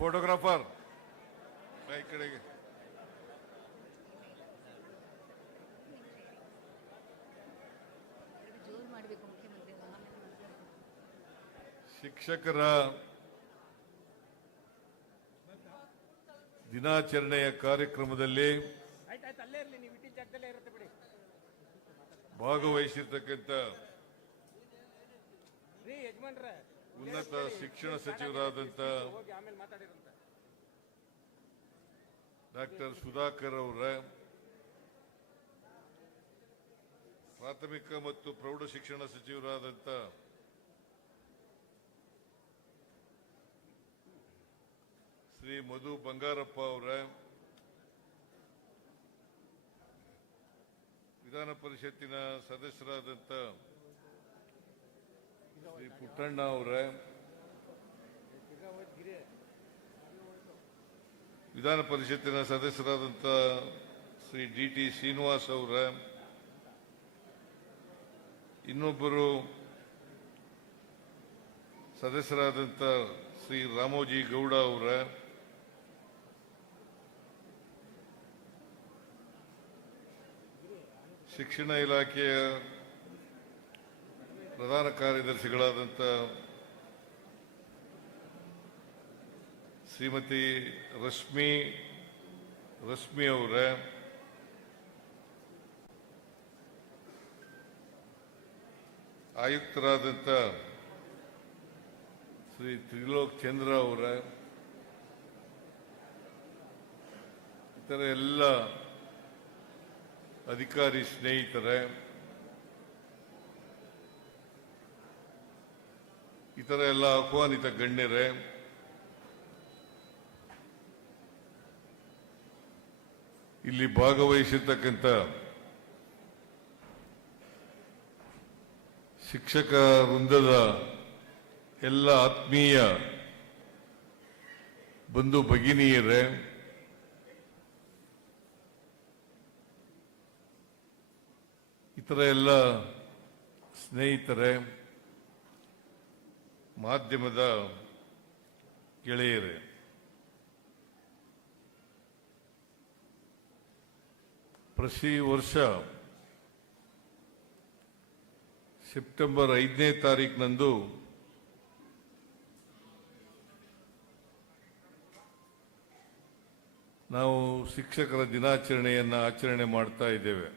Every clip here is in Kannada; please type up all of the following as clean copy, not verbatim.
ಫೋಟೋಗ್ರಾಫರ್ ಈ ಕಡೆಗೆ ಶಿಕ್ಷಕರ ದಿನಾಚರಣೆಯ ಕಾರ್ಯಕ್ರಮದಲ್ಲಿ ಭಾಗವಹಿಸಿರ್ತಕ್ಕಂಥ ಉನ್ನತ ಶಿಕ್ಷಣ ಸಚಿವರಾದಂಥ ಡಾಕ್ಟರ್ ಸುಧಾಕರ್ ಅವರ, ಪ್ರಾಥಮಿಕ ಮತ್ತು ಪ್ರೌಢ ಶಿಕ್ಷಣ ಸಚಿವರಾದಂಥ ಶ್ರೀ ಮಧು ಬಂಗಾರಪ್ಪ ಅವರ, ವಿಧಾನ ಪರಿಷತ್ತಿನ ಸದಸ್ಯರಾದಂಥ ಶ್ರೀ ಪುಟ್ಟಣ್ಣ ಅವರ, ವಿಧಾನ ಪರಿಷತ್ತಿನ ಸದಸ್ಯರಾದಂಥ ಶ್ರೀ ಡಿ ಶ್ರೀನಿವಾಸ್ ಅವರ, ಇನ್ನೊಬ್ಬರು ಸದಸ್ಯರಾದಂಥ ಶ್ರೀ ರಾಮೋಜಿ ಗೌಡ ಅವರ, ಶಿಕ್ಷಣ ಇಲಾಖೆಯ ಪ್ರಧಾನ ಕಾರ್ಯದರ್ಶಿಗಳಾದಂಥ ಶ್ರೀಮತಿ ರಶ್ಮಿ ಅವರ, ಆಯುಕ್ತರಾದಂಥ ಶ್ರೀ ತ್ರಿಲೋಕ್ ಚಂದ್ರ ಅವರ, ಇತರ ಎಲ್ಲ ಅಧಿಕಾರಿ ಸ್ನೇಹಿತರೆ, ಇತರ ಎಲ್ಲ ಆಹ್ವಾನಿತ ಗಣ್ಯರೇ, ಇಲ್ಲಿ ಭಾಗವಹಿಸಿರ್ತಕ್ಕಂಥ ಶಿಕ್ಷಕ ವೃಂದದ ಎಲ್ಲ ಆತ್ಮೀಯ ಬಂಧು ಭಗಿನಿಯರೇ, ಇತರ ಎಲ್ಲ ಸ್ನೇಹಿತರೆ, ಮಾಧ್ಯಮದ ಗೆಳೆಯರೇ, ಪ್ರತಿ ವರ್ಷ ಸೆಪ್ಟೆಂಬರ್ 5ನೇ ತಾರೀಕಿನಂದು ನಾವು ಶಿಕ್ಷಕರ ದಿನಾಚರಣೆಯನ್ನು ಆಚರಣೆ ಮಾಡ್ತಾ ಇದ್ದೇವೆ.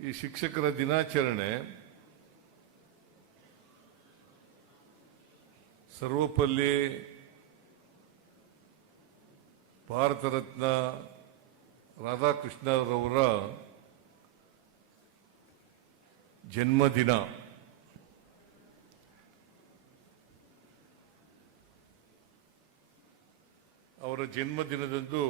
ಈ ಶಿಕ್ಷಕರ ದಿನಾಚರಣೆ ಸರ್ವಪಲ್ಲಿ ಭಾರತ ರತ್ನ ರಾಧಾಕೃಷ್ಣರವರ ಜನ್ಮದಿನ. ಅವರ ಜನ್ಮದಿನದಂದು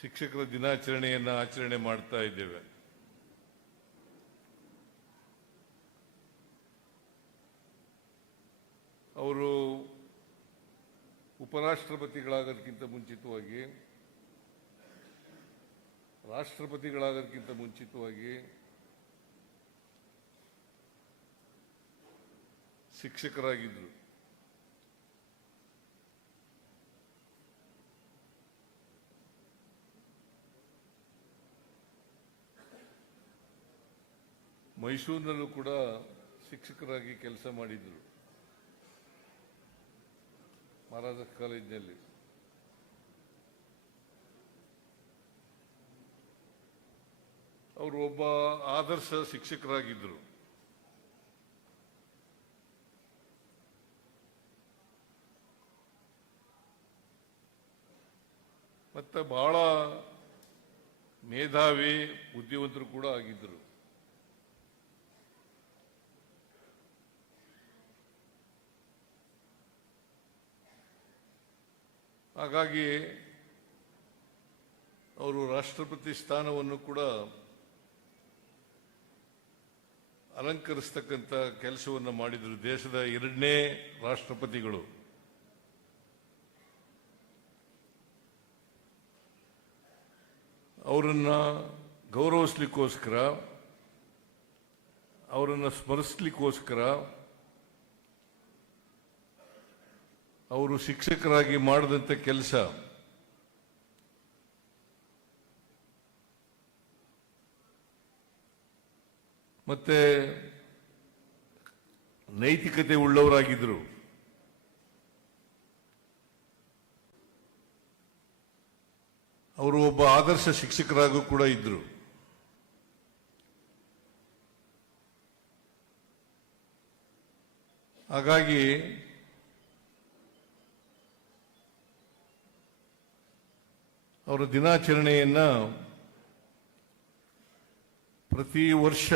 ಶಿಕ್ಷಕರ ದಿನಾಚರಣೆಯನ್ನು ಆಚರಣೆ ಮಾಡ್ತಾ ಇದ್ದೇವೆ. ಅವರು ಉಪರಾಷ್ಟ್ರಪತಿಗಳಾಗೋದಕ್ಕಿಂತ ಮುಂಚಿತವಾಗಿ, ರಾಷ್ಟ್ರಪತಿಗಳಾಗೋದಕ್ಕಿಂತ ಮುಂಚಿತವಾಗಿ ಶಿಕ್ಷಕರಾಗಿದ್ದರು. ಮೈಸೂರಿನಲ್ಲೂ ಕೂಡ ಶಿಕ್ಷಕರಾಗಿ ಕೆಲಸ ಮಾಡಿದರು, ಮಹಾರಾಜ ಕಾಲೇಜಿನಲ್ಲಿ. ಅವರು ಒಬ್ಬ ಆದರ್ಶ ಶಿಕ್ಷಕರಾಗಿದ್ದರು. ಮತ್ತೆ ಬಹಳ ಮೇಧಾವಿ, ಬುದ್ಧಿವಂತರು ಕೂಡ ಆಗಿದ್ದರು. ಹಾಗಾಗಿ ಅವರು ರಾಷ್ಟ್ರಪತಿ ಸ್ಥಾನವನ್ನು ಕೂಡ ಅಲಂಕರಿಸತಕ್ಕಂಥ ಕೆಲಸವನ್ನು ಮಾಡಿದರು. ದೇಶದ 2ನೇ ರಾಷ್ಟ್ರಪತಿಗಳು. ಅವರನ್ನ ಗೌರವಿಸ್ಲಿಕ್ಕೋಸ್ಕರ, ಅವರನ್ನು ಸ್ಮರಿಸಲಿಕ್ಕೋಸ್ಕರ, ಅವರು ಶಿಕ್ಷಕರಾಗಿ ಮಾಡಿದಂಥ ಕೆಲಸ ಮತ್ತೆ ನೈತಿಕತೆ ಉಳ್ಳವರಾಗಿದ್ದರು. ಅವರು ಒಬ್ಬ ಆದರ್ಶ ಶಿಕ್ಷಕರಾಗೂ ಕೂಡ ಇದ್ದರು. ಹಾಗಾಗಿ ಅವರ ದಿನಾಚರಣೆಯನ್ನ ಪ್ರತಿ ವರ್ಷ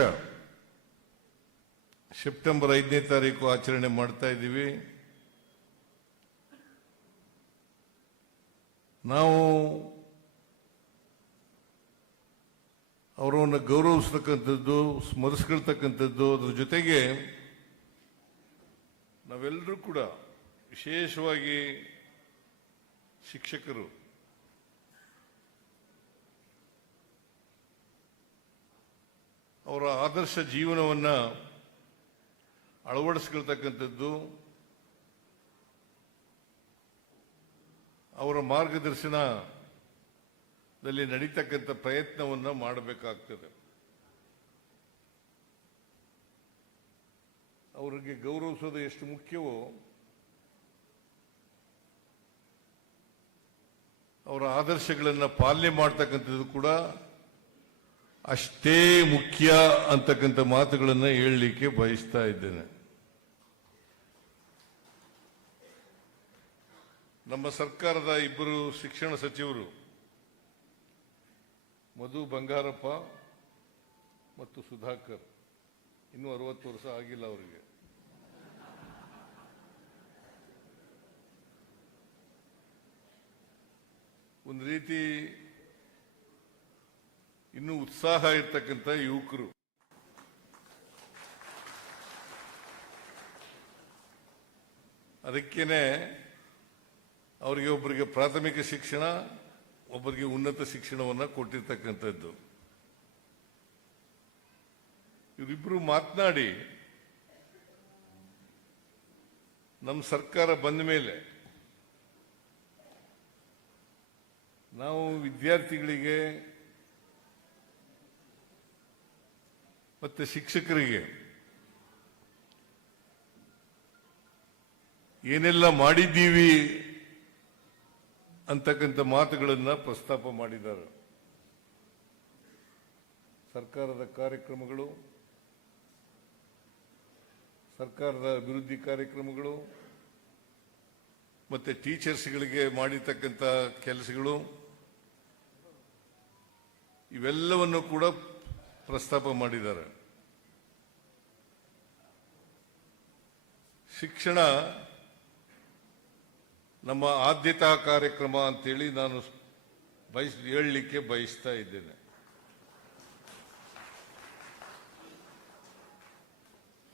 ಸೆಪ್ಟೆಂಬರ್ 5ನೇ ತಾರೀಕು ಆಚರಣೆ ಮಾಡ್ತಾ ಇದ್ದೀವಿ. ನಾವು ಅವರನ್ನು ಗೌರವಿಸ್ತಕ್ಕಂಥದ್ದು, ಸ್ಮರಿಸ್ಕೊಳ್ತಕ್ಕಂಥದ್ದು, ಅದರ ಜೊತೆಗೆ ನಾವೆಲ್ಲರೂ ಕೂಡ ವಿಶೇಷವಾಗಿ ಶಿಕ್ಷಕರು ಅವರ ಆದರ್ಶ ಜೀವನವನ್ನು ಅಳವಡಿಸ್ಕೊಳ್ತಕ್ಕಂಥದ್ದು, ಅವರ ಮಾರ್ಗದರ್ಶನದಲ್ಲಿ ನಡೀತಕ್ಕಂಥ ಪ್ರಯತ್ನವನ್ನು ಮಾಡಬೇಕಾಗ್ತದೆ. ಅವರಿಗೆ ಗೌರವಿಸೋದು ಎಷ್ಟು ಮುಖ್ಯವೋ ಅವರ ಆದರ್ಶಗಳನ್ನು ಪಾಲನೆ ಮಾಡ್ತಕ್ಕಂಥದ್ದು ಕೂಡ ಅಷ್ಟೇ ಮುಖ್ಯ ಅಂತಕ್ಕಂಥ ಮಾತುಗಳನ್ನು ಹೇಳಲಿಕ್ಕೆ ಬಯಸ್ತಾ ಇದ್ದೇನೆ. ನಮ್ಮ ಸರ್ಕಾರದ ಇಬ್ಬರು ಶಿಕ್ಷಣ ಸಚಿವರು ಮಧು ಬಂಗಾರಪ್ಪ ಮತ್ತು ಸುಧಾಕರ್, ಇನ್ನೂ 60 ವರ್ಷ ಆಗಿಲ್ಲ ಅವರಿಗೆ. ಒಂದು ರೀತಿ ಇನ್ನೂ ಉತ್ಸಾಹ ಇರ್ತಕ್ಕಂಥ ಯುವಕರು. ಅದಕ್ಕೇನೆ ಅವರಿಗೆ ಒಬ್ಬರಿಗೆ ಪ್ರಾಥಮಿಕ ಶಿಕ್ಷಣ, ಒಬ್ಬರಿಗೆ ಉನ್ನತ ಶಿಕ್ಷಣವನ್ನು ಕೊಟ್ಟಿರ್ತಕ್ಕಂಥದ್ದು. ಇವರಿಬ್ಬರು ಮಾತನಾಡಿ ನಮ್ಮ ಸರ್ಕಾರ ಬಂದ ಮೇಲೆ ನಾವು ವಿದ್ಯಾರ್ಥಿಗಳಿಗೆ ಮತ್ತೆ ಶಿಕ್ಷಕರಿಗೆ ಏನೆಲ್ಲ ಮಾಡಿದ್ದೀವಿ ಅಂತಕ್ಕಂಥ ಮಾತುಗಳನ್ನು ಪ್ರಸ್ತಾಪ ಮಾಡಿದ್ದಾರೆ. ಸರ್ಕಾರದ ಕಾರ್ಯಕ್ರಮಗಳು, ಸರ್ಕಾರದ ಅಭಿವೃದ್ಧಿ ಕಾರ್ಯಕ್ರಮಗಳು, ಮತ್ತೆ ಟೀಚರ್ಸ್ಗಳಿಗೆ ಮಾಡಿರ್ತಕ್ಕಂಥ ಕೆಲಸಗಳು, ಇವೆಲ್ಲವನ್ನು ಕೂಡ ಪ್ರಸ್ತಾಪ ಮಾಡಿದ್ದಾರೆ. ಶಿಕ್ಷಣ ನಮ್ಮ ಆದ್ಯತಾ ಕಾರ್ಯಕ್ರಮ ಅಂತೇಳಿ ನಾನು ಹೇಳಲಿಕ್ಕೆ ಬಯಸ್ತಾ ಇದ್ದೇನೆ.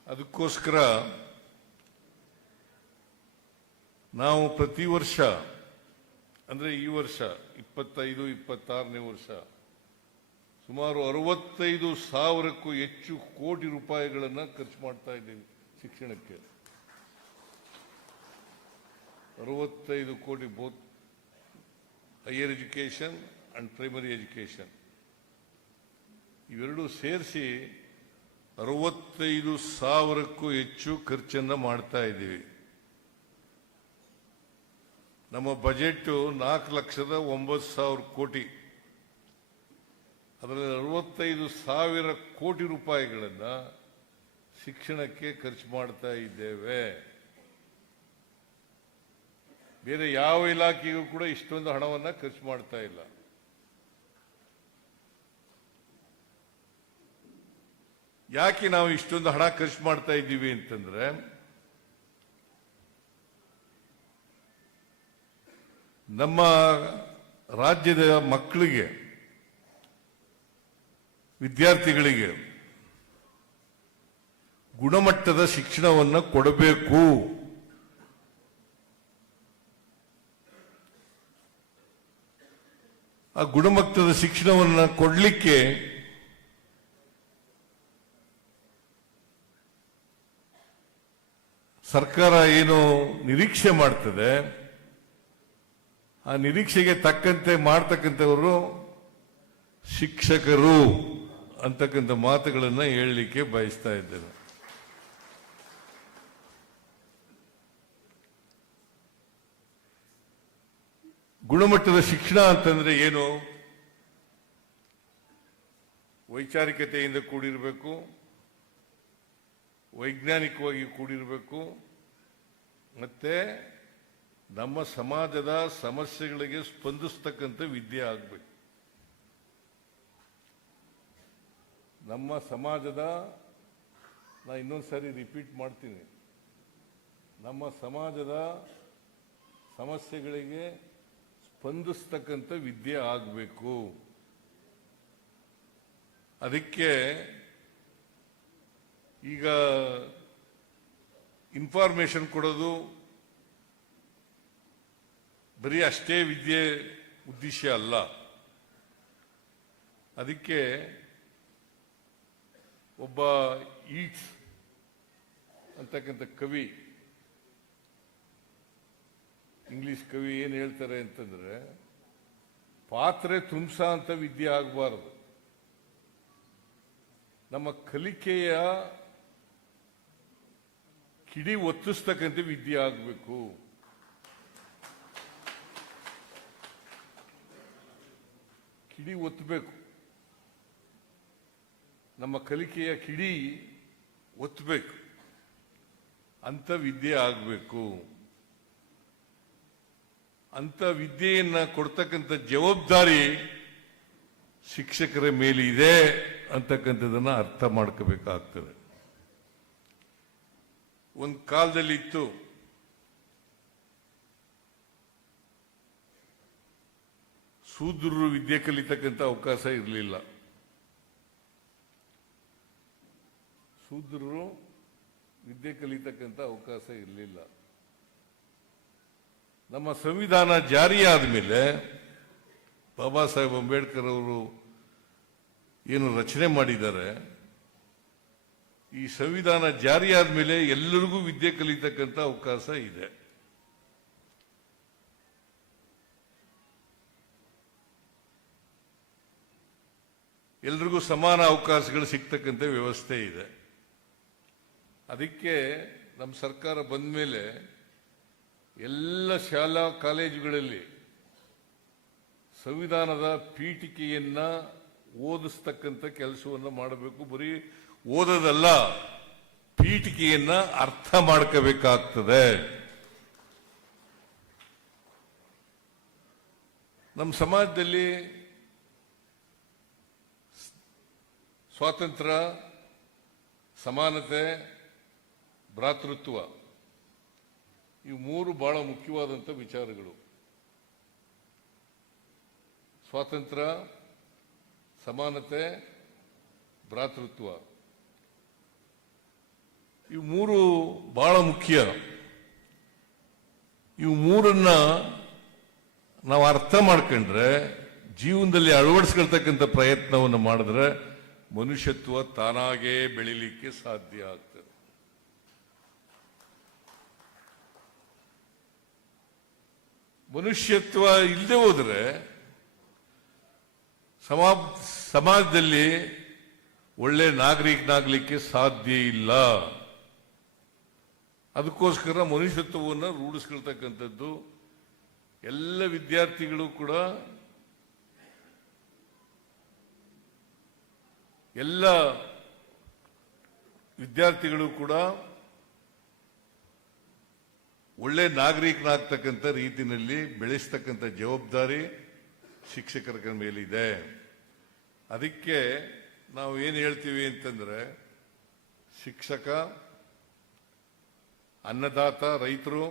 ಅದಕ್ಕೋಸ್ಕರ ನಾವು ಪ್ರತಿ ವರ್ಷ, ಅಂದರೆ ಈ ವರ್ಷ 25-26ನೇ ವರ್ಷ, ಸುಮಾರು 65,000ಕ್ಕೂ ಹೆಚ್ಚು ಕೋಟಿ ರೂಪಾಯಿಗಳನ್ನು ಖರ್ಚು ಮಾಡ್ತಾ ಇದ್ದೀವಿ ಶಿಕ್ಷಣಕ್ಕೆ. 65 ಕೋಟಿ, both higher education and primary education ಇವೆರಡೂ ಸೇರಿಸಿ 65,000ಕ್ಕೂ ಹೆಚ್ಚು ಖರ್ಚನ್ನು ಮಾಡ್ತಾ ಇದ್ದೀವಿ. ನಮ್ಮ ಬಜೆಟ್ 4,09,000 ಕೋಟಿ. ಅದರಲ್ಲಿ 65,000 ಕೋಟಿ ರೂಪಾಯಿಗಳನ್ನು ಶಿಕ್ಷಣಕ್ಕೆ ಖರ್ಚು ಮಾಡ್ತಾ ಇದ್ದೇವೆ. ಬೇರೆ ಯಾವ ಇಲಾಖೆಗೂ ಕೂಡ ಇಷ್ಟೊಂದು ಹಣವನ್ನು ಖರ್ಚು ಮಾಡ್ತಾ ಇಲ್ಲ. ಯಾಕೆ ನಾವು ಇಷ್ಟೊಂದು ಹಣ ಖರ್ಚು ಮಾಡ್ತಾ ಇದ್ದೀವಿ ಅಂತಂದ್ರೆ, ನಮ್ಮ ರಾಜ್ಯದ ಮಕ್ಕಳಿಗೆ, ವಿದ್ಯಾರ್ಥಿಗಳಿಗೆ ಗುಣಮಟ್ಟದ ಶಿಕ್ಷಣವನ್ನು ಕೊಡಬೇಕು. ಆ ಗುಣಮಟ್ಟದ ಶಿಕ್ಷಣವನ್ನು ಕೊಡಲಿಕ್ಕೆ ಸರ್ಕಾರ ಏನು ನಿರೀಕ್ಷೆ ಮಾಡ್ತದೆ, ಆ ನಿರೀಕ್ಷೆಗೆ ತಕ್ಕಂತೆ ಮಾಡ್ತಕ್ಕಂಥವರು ಶಿಕ್ಷಕರು ಅಂತಕ್ಕಂಥ ಮಾತುಗಳನ್ನು ಹೇಳಲಿಕ್ಕೆ ಬಯಸ್ತಾ ಇದ್ದೇನೆ. ಗುಣಮಟ್ಟದ ಶಿಕ್ಷಣ ಅಂತಂದ್ರೆ ಏನು? ವೈಚಾರಿಕತೆಯಿಂದ ಕೂಡಿರಬೇಕು, ವೈಜ್ಞಾನಿಕವಾಗಿ ಕೂಡಿರಬೇಕು, ಮತ್ತೆ ನಮ್ಮ ಸಮಾಜದ ಸಮಸ್ಯೆಗಳಿಗೆ ಸ್ಪಂದಿಸ್ತಕ್ಕಂಥ ವಿದ್ಯೆ ಆಗಬೇಕು. ನಮ್ಮ ಸಮಾಜದ, ನಾ ಇನ್ನೊಂದು ಸಾರಿ ರಿಪೀಟ್ ಮಾಡ್ತೀನಿ, ನಮ್ಮ ಸಮಾಜದ ಸಮಸ್ಯೆಗಳಿಗೆ ಸ್ಪಂದಿಸ್ತಕ್ಕಂಥ ವಿದ್ಯೆ ಆಗಬೇಕು. ಅದಕ್ಕೆ ಈಗ ಇನ್ಫಾರ್ಮೇಶನ್ ಕೊಡೋದು ಬರೀ ಅಷ್ಟೇ ವಿದ್ಯೆ ಉದ್ದೇಶ ಅಲ್ಲ. ಅದಕ್ಕೆ ಒಬ್ಬ ಈಟ್ಸ್ ಅಂತಕ್ಕಂಥ ಕವಿ, ಇಂಗ್ಲಿಷ್ ಕವಿ ಏನು ಹೇಳ್ತಾರೆ ಅಂತಂದ್ರೆ, ಪಾತ್ರೆ ತುಂಬಿಸ ಅಂತ ವಿದ್ಯೆ ಆಗಬಾರದು, ನಮ್ಮ ಕಲಿಕೆಯ ಕಿಡಿ ಒತ್ತಿಸ್ತಕ್ಕಂಥ ವಿದ್ಯೆ ಆಗಬೇಕು. ಕಿಡಿ ಒತ್ತಬೇಕು, ನಮ್ಮ ಕಲಿಕೆಯ ಕಿಡಿ ಒತ್ತಬೇಕು ಅಂತ ವಿದ್ಯೆ ಆಗಬೇಕು. ಅಂತ ವಿದ್ಯೆಯನ್ನ ಕೊಡ್ತಕ್ಕಂಥ ಜವಾಬ್ದಾರಿ ಶಿಕ್ಷಕರ ಮೇಲಿದೆ ಅಂತಕ್ಕಂಥದನ್ನ ಅರ್ಥ ಮಾಡ್ಕೋಬೇಕಾಗ್ತದೆ. ಒಂದು ಕಾಲದಲ್ಲಿ ಇತ್ತು, ಶೂದ್ರರು ವಿದ್ಯೆ ಕಲಿತಕ್ಕಂಥ ಅವಕಾಶ ಇರಲಿಲ್ಲ. ಶೂದ್ರರು ವಿದ್ಯೆ ಕಲಿತಕ್ಕಂಥ ಅವಕಾಶ ಇರಲಿಲ್ಲ. ನಮ್ಮ ಸಂವಿಧಾನ ಜಾರಿಯಾದ ಮೇಲೆ ಬಾಬಾ ಸಾಹೇಬ್ ಅಂಬೇಡ್ಕರ್ ಅವರು ಏನು ರಚನೆ ಮಾಡಿದ್ದಾರೆ, ಈ ಸಂವಿಧಾನ ಜಾರಿಯಾದ ಮೇಲೆ ಎಲ್ಲರಿಗೂ ವಿದ್ಯೆ ಕಲಿತಕ್ಕಂಥ ಅವಕಾಶ ಇದೆ. ಎಲ್ರಿಗೂ ಸಮಾನ ಅವಕಾಶಗಳು ಸಿಗ್ತಕ್ಕಂಥ ವ್ಯವಸ್ಥೆ ಇದೆ. ಅದಕ್ಕೆ ನಮ್ಮ ಸರ್ಕಾರ ಬಂದ ಮೇಲೆ ಎಲ್ಲ ಶಾಲಾ ಕಾಲೇಜುಗಳಲ್ಲಿ ಸಂವಿಧಾನದ ಪೀಠಿಕೆಯನ್ನ ಓದಿಸ್ತಕ್ಕಂಥ ಕೆಲಸವನ್ನು ಮಾಡಬೇಕು. ಬರೀ ಓದೋದಲ್ಲ, ಪೀಠಿಕೆಯನ್ನ ಅರ್ಥ ಮಾಡ್ಕೋಬೇಕಾಗ್ತದೆ. ನಮ್ಮ ಸಮಾಜದಲ್ಲಿ ಸ್ವಾತಂತ್ರ್ಯ, ಸಮಾನತೆ, ಭ್ರಾತೃತ್ವ ಇವು ಮೂರು ಬಹಳ ಮುಖ್ಯವಾದಂಥ ವಿಚಾರಗಳು. ಸ್ವಾತಂತ್ರ್ಯ, ಸಮಾನತೆ, ಭ್ರಾತೃತ್ವ ಇವು ಮೂರು ಬಹಳ ಮುಖ್ಯ. ಇವು ಮೂರನ್ನ ನಾವು ಅರ್ಥ ಮಾಡ್ಕೊಂಡ್ರೆ, ಜೀವನದಲ್ಲಿ ಅಳವಡಿಸ್ಕೊಳ್ತಕ್ಕಂಥ ಪ್ರಯತ್ನವನ್ನು ಮಾಡಿದ್ರೆ ಮನುಷ್ಯತ್ವ ತಾನಾಗೇ ಬೆಳಿಲಿಕ್ಕೆ ಸಾಧ್ಯ ಆಗ್ತದೆ. ಮನುಷ್ಯತ್ವ ಇಲ್ಲದೆ ಹೋದ್ರೆ ಸಮಾಜದಲ್ಲಿ ಒಳ್ಳೆ ನಾಗರಿಕನಾಗಲಿಕ್ಕೆ ಸಾಧ್ಯ ಇಲ್ಲ. ಅದಕ್ಕೋಸ್ಕರ ಮನುಷ್ಯತ್ವವನ್ನು ರೂಢಿಸ್ಕೊಳ್ತಕ್ಕಂಥದ್ದು ಎಲ್ಲ ವಿದ್ಯಾರ್ಥಿಗಳು ಕೂಡ, ಒಳ್ಳೆ ನಾಗರಿಕನಾಗ್ತಕ್ಕಂಥ ರೀತಿಯಲ್ಲಿ ಬೆಳೆಸ್ತಕ್ಕಂಥ ಜವಾಬ್ದಾರಿ ಶಿಕ್ಷಕರ ಮೇಲಿದೆ. ಅದಕ್ಕೆ ನಾವು ಏನು ಹೇಳ್ತೀವಿ ಅಂತಂದ್ರೆ, ಶಿಕ್ಷಕ, ಅನ್ನದಾತ, ರೈತರು,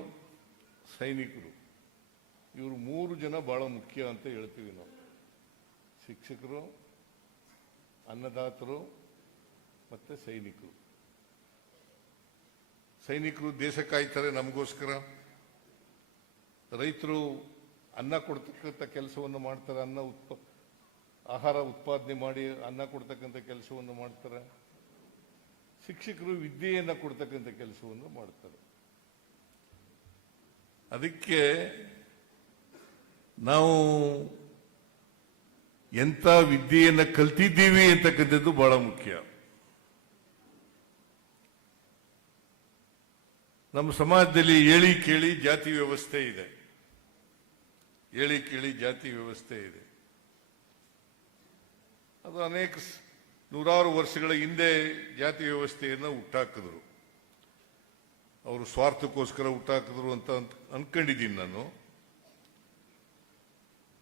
ಸೈನಿಕರು ಇವರು ಮೂರು ಜನ ಬಹಳ ಮುಖ್ಯ ಅಂತ ಹೇಳ್ತೀವಿ ನಾವು. ಶಿಕ್ಷಕರು, ಅನ್ನದಾತರು ಮತ್ತೆ ಸೈನಿಕರು. ಸೈನಿಕರು ದೇಶ ಕಾಯ್ತಾರೆ ನಮಗೋಸ್ಕರ, ರೈತರು ಅನ್ನ ಕೊಡ್ತಕ್ಕಂಥ ಕೆಲಸವನ್ನು ಮಾಡ್ತಾರೆ, ಆಹಾರ ಉತ್ಪಾದನೆ ಮಾಡಿ ಅನ್ನ ಕೊಡ್ತಕ್ಕಂಥ ಕೆಲಸವನ್ನು ಮಾಡ್ತಾರೆ. ಶಿಕ್ಷಕರು ವಿದ್ಯೆಯನ್ನು ಕೊಡ್ತಕ್ಕಂಥ ಕೆಲಸವನ್ನು ಮಾಡ್ತಾರೆ. ಅದಕ್ಕೆ ನಾವು ಎಂಥ ವಿದ್ಯೆಯನ್ನು ಕಲ್ತಿದ್ದೀವಿ ಅಂತಕ್ಕಂಥದ್ದು ಬಹಳ ಮುಖ್ಯ. ನಮ್ಮ ಸಮಾಜದಲ್ಲಿ ಹೇಳಿ ಕೇಳಿ ಜಾತಿ ವ್ಯವಸ್ಥೆ ಇದೆ. ಹೇಳಿ ಕೇಳಿ ಜಾತಿ ವ್ಯವಸ್ಥೆ ಇದೆ. ಅದು ಅನೇಕ ನೂರಾರು ವರ್ಷಗಳ ಹಿಂದೆ ಜಾತಿ ವ್ಯವಸ್ಥೆಯನ್ನು ಹುಟ್ಟಾಕಿದ್ರು. ಅವರು ಸ್ವಾರ್ಥಕ್ಕೋಸ್ಕರ ಹುಟ್ಟಾಕಿದ್ರು ಅಂತ ಅನ್ಕೊಂಡಿದ್ದೀನಿ ನಾನು.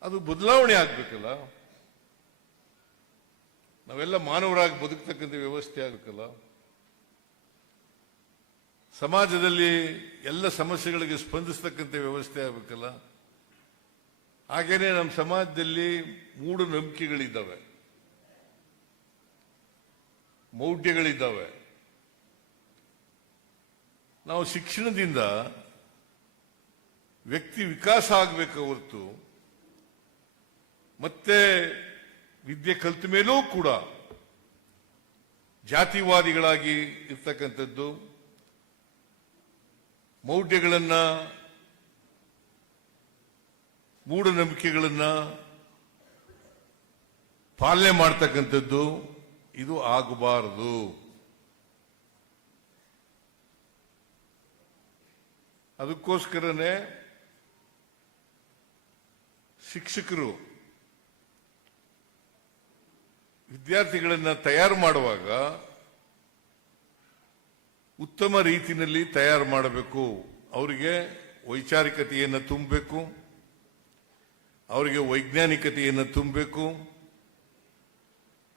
ಅದು ಬದಲಾವಣೆ ಆಗ್ಬೇಕಲ್ಲ. ನಾವೆಲ್ಲ ಮಾನವರಾಗಿ ಬದುಕ್ತಕ್ಕಂಥ ವ್ಯವಸ್ಥೆ ಆಗಬೇಕಲ್ಲ. ಸಮಾಜದಲ್ಲಿ ಎಲ್ಲ ಸಮಸ್ಯೆಗಳಿಗೆ ಸ್ಪಂದಿಸ್ತಕ್ಕಂಥ ವ್ಯವಸ್ಥೆ ಆಗಬೇಕಲ್ಲ. ಹಾಗೇನೆ ನಮ್ಮ ಸಮಾಜದಲ್ಲಿ ಮೂಢನಂಬಿಕೆಗಳಿದ್ದಾವೆ, ಮೌಢ್ಯಗಳಿದ್ದಾವೆ. ನಾವು ಶಿಕ್ಷಣದಿಂದ ವ್ಯಕ್ತಿ ವಿಕಾಸ ಆಗಬೇಕು ಹೊರತು ಮತ್ತೆ ವಿದ್ಯೆ ಕಲಿತ ಮೇಲೂ ಕೂಡ ಜಾತಿವಾದಿಗಳಾಗಿ ಇರ್ತಕ್ಕಂಥದ್ದು, ಮೌಢ್ಯಗಳನ್ನ ಮೂಢನಂಬಿಕೆಗಳನ್ನ ಪಾಲನೆ ಮಾಡ್ತಕ್ಕಂಥದ್ದು ಇದು ಆಗಬಾರದು. ಅದಕ್ಕೋಸ್ಕರನೇ ಶಿಕ್ಷಕರು ವಿದ್ಯಾರ್ಥಿಗಳನ್ನು ತಯಾರು ಮಾಡುವಾಗ ಉತ್ತಮ ರೀತಿಯಲ್ಲಿ ತಯಾರು ಮಾಡಬೇಕು. ಅವರಿಗೆ ವೈಚಾರಿಕತೆಯನ್ನು ತುಂಬಬೇಕು, ಅವರಿಗೆ ವೈಜ್ಞಾನಿಕತೆಯನ್ನು ತುಂಬಬೇಕು,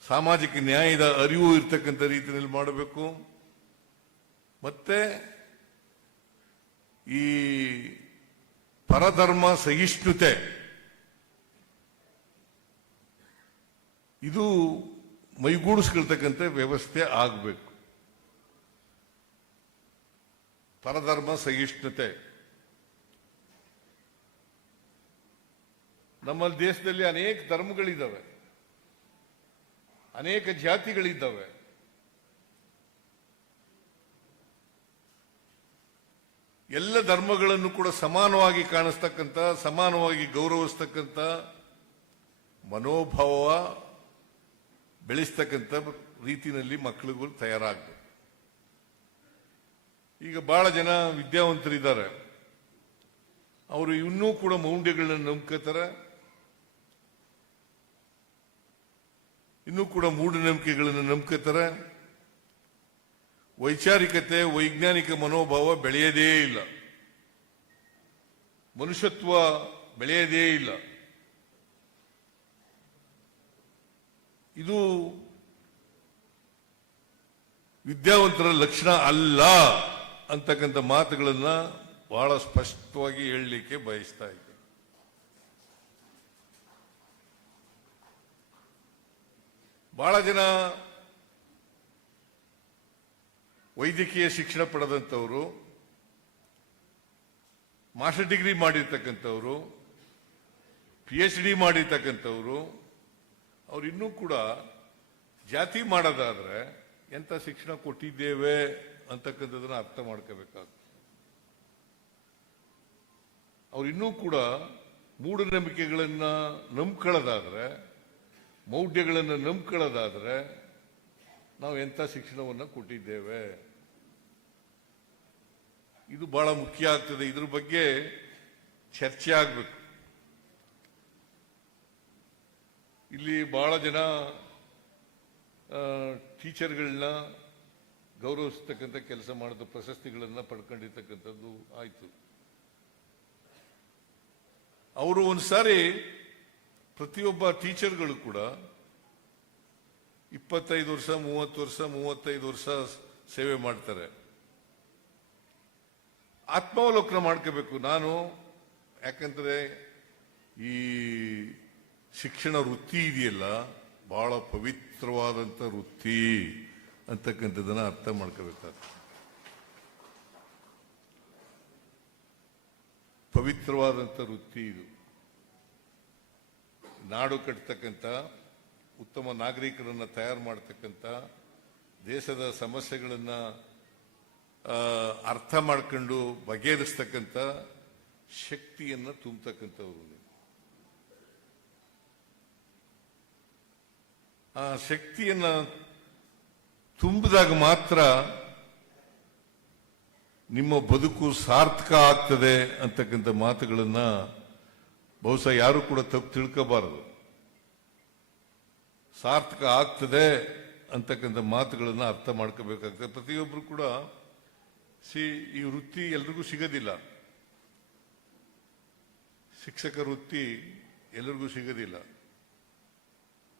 ಸಾಮಾಜಿಕ ನ್ಯಾಯದ ಅರಿವು ಇರ್ತಕ್ಕಂಥ ರೀತಿಯಲ್ಲಿ ಮಾಡಬೇಕು. ಮತ್ತೆ ಈ ಪರಧರ್ಮ ಸಹಿಷ್ಣುತೆ ಇದು ಮೈಗೂಡಿಸ್ಕೊಳ್ತಕ್ಕಂಥ ವ್ಯವಸ್ಥೆ ಆಗಬೇಕು. ಪರಧರ್ಮ ಸಹಿಷ್ಣುತೆ ನಮ್ಮ ದೇಶದಲ್ಲಿ ಅನೇಕ ಧರ್ಮಗಳಿದ್ದಾವೆ, ಅನೇಕ ಜಾತಿಗಳಿದ್ದಾವೆ. ಎಲ್ಲ ಧರ್ಮಗಳನ್ನು ಕೂಡ ಸಮಾನವಾಗಿ ಕಾಣಿಸ್ತಕ್ಕಂಥ, ಸಮಾನವಾಗಿ ಗೌರವಿಸ್ತಕ್ಕಂಥ ಮನೋಭಾವ ಬೆಳೆಸ್ತಕ್ಕಂಥ ರೀತಿಯಲ್ಲಿ ಮಕ್ಕಳುಗಳು ತಯಾರಾಗಬೇಕು. ಈಗ ಬಹಳ ಜನ ವಿದ್ಯಾವಂತರಿದ್ದಾರೆ, ಅವರು ಇನ್ನೂ ಕೂಡ ಮೌಢ್ಯಗಳನ್ನ ನಂಬ್ಕೋತಾರೆ, ಇನ್ನೂ ಕೂಡ ಮೂಢನಂಬಿಕೆಗಳನ್ನು ನಂಬ್ಕೋತಾರೆ. ವೈಚಾರಿಕತೆ, ವೈಜ್ಞಾನಿಕ ಮನೋಭಾವ ಬೆಳೆಯದೇ ಇಲ್ಲ, ಮನುಷ್ಯತ್ವ ಬೆಳೆಯದೇ ಇಲ್ಲ. ಇದು ವಿದ್ಯಾವಂತರ ಲಕ್ಷಣ ಅಲ್ಲ ಅಂತಕ್ಕಂಥ ಮಾತುಗಳನ್ನ ಬಹಳ ಸ್ಪಷ್ಟವಾಗಿ ಹೇಳಲಿಕ್ಕೆ ಬಯಸ್ತಾ ಇದ್ದೆ. ಬಹಳ ಜನ ವೈದ್ಯಕೀಯ ಶಿಕ್ಷಣ ಪಡೆದಂಥವರು, ಮಾಸ್ಟರ್ ಡಿಗ್ರಿ ಮಾಡಿರ್ತಕ್ಕಂಥವ್ರು, PhD ಮಾಡಿರ್ತಕ್ಕಂಥವ್ರು, ಅವ್ರು ಇನ್ನೂ ಕೂಡ ಜಾತಿ ಮಾಡೋದಾದ್ರೆ ಎಂಥ ಶಿಕ್ಷಣ ಕೊಟ್ಟಿದ್ದೇವೆ ಅಂತಕ್ಕಂಥದನ್ನ ಅರ್ಥ ಮಾಡ್ಕೋಬೇಕಾಗ್ತದೆ. ಅವ್ರು ಇನ್ನೂ ಕೂಡ ಮೂಢನಂಬಿಕೆಗಳನ್ನ ನಂಬ್ಕೊಳ್ಳೋದಾದ್ರೆ, ಮೌಢ್ಯಗಳನ್ನು ನಂಬ್ಕೊಳ್ಳೋದಾದ್ರೆ ನಾವು ಎಂಥ ಶಿಕ್ಷಣವನ್ನು ಕೊಟ್ಟಿದ್ದೇವೆ, ಇದು ಬಹಳ ಮುಖ್ಯ ಆಗ್ತದೆ. ಇದ್ರ ಬಗ್ಗೆ ಚರ್ಚೆ ಆಗಬೇಕು. ಇಲ್ಲಿ ಬಹಳ ಜನ ಟೀಚರ್ಗಳನ್ನ ಗೌರವಿಸ್ತಕ್ಕಂಥ ಕೆಲಸ ಮಾಡಿದ ಪ್ರಶಸ್ತಿಗಳನ್ನು ಪಡ್ಕೊಂಡಿರ್ತಕ್ಕಂಥದ್ದು ಆಯಿತು. ಅವರು ಒಂದ್ಸಾರಿ ಪ್ರತಿಯೊಬ್ಬ ಟೀಚರ್ಗಳು ಕೂಡ 25 ವರ್ಷ, 30 ವರ್ಷ, 35 ವರ್ಷ ಸೇವೆ ಮಾಡ್ತಾರೆ. ಆತ್ಮಾವಲೋಕನ ಮಾಡ್ಕೋಬೇಕು ನಾನು. ಯಾಕಂದ್ರೆ ಈ ಶಿಕ್ಷಣ ವೃತ್ತಿ ಇದೆಯಲ್ಲ, ಬಹಳ ಪವಿತ್ರವಾದಂಥ ವೃತ್ತಿ ಅಂತಕ್ಕಂಥದ್ದನ್ನ ಅರ್ಥ ಮಾಡ್ಕೋಬೇಕಾಗ್ತದೆ. ಪವಿತ್ರವಾದಂಥ ವೃತ್ತಿ ಇದು. ನಾಡು ಕಟ್ತಕ್ಕಂಥ, ಉತ್ತಮ ನಾಗರಿಕರನ್ನು ತಯಾರು ಮಾಡ್ತಕ್ಕಂಥ, ದೇಶದ ಸಮಸ್ಯೆಗಳನ್ನು ಅರ್ಥ ಮಾಡ್ಕೊಂಡು ಬಗೆಹರಿಸ್ತಕ್ಕಂಥ ಶಕ್ತಿಯನ್ನು ತುಂಬತಕ್ಕಂಥವ್ರು. ಆ ಶಕ್ತಿಯನ್ನು ತುಂಬಿದಾಗ ಮಾತ್ರ ನಿಮ್ಮ ಬದುಕು ಸಾರ್ಥಕ ಆಗ್ತದೆ ಅಂತಕ್ಕಂಥ ಮಾತುಗಳನ್ನ ಬಹುಶಃ ಯಾರು ಕೂಡ ತಪ್ಪು ತಿಳ್ಕೋಬಾರದು. ಸಾರ್ಥಕ ಆಗ್ತದೆ ಅಂತಕ್ಕಂಥ ಮಾತುಗಳನ್ನ ಅರ್ಥ ಮಾಡ್ಕೋಬೇಕಾಗ್ತದೆ. ಪ್ರತಿಯೊಬ್ಬರು ಕೂಡ ಈ ವೃತ್ತಿ ಎಲ್ರಿಗೂ ಸಿಗೋದಿಲ್ಲ. ಶಿಕ್ಷಕ ವೃತ್ತಿ ಎಲ್ಲರಿಗೂ ಸಿಗೋದಿಲ್ಲ,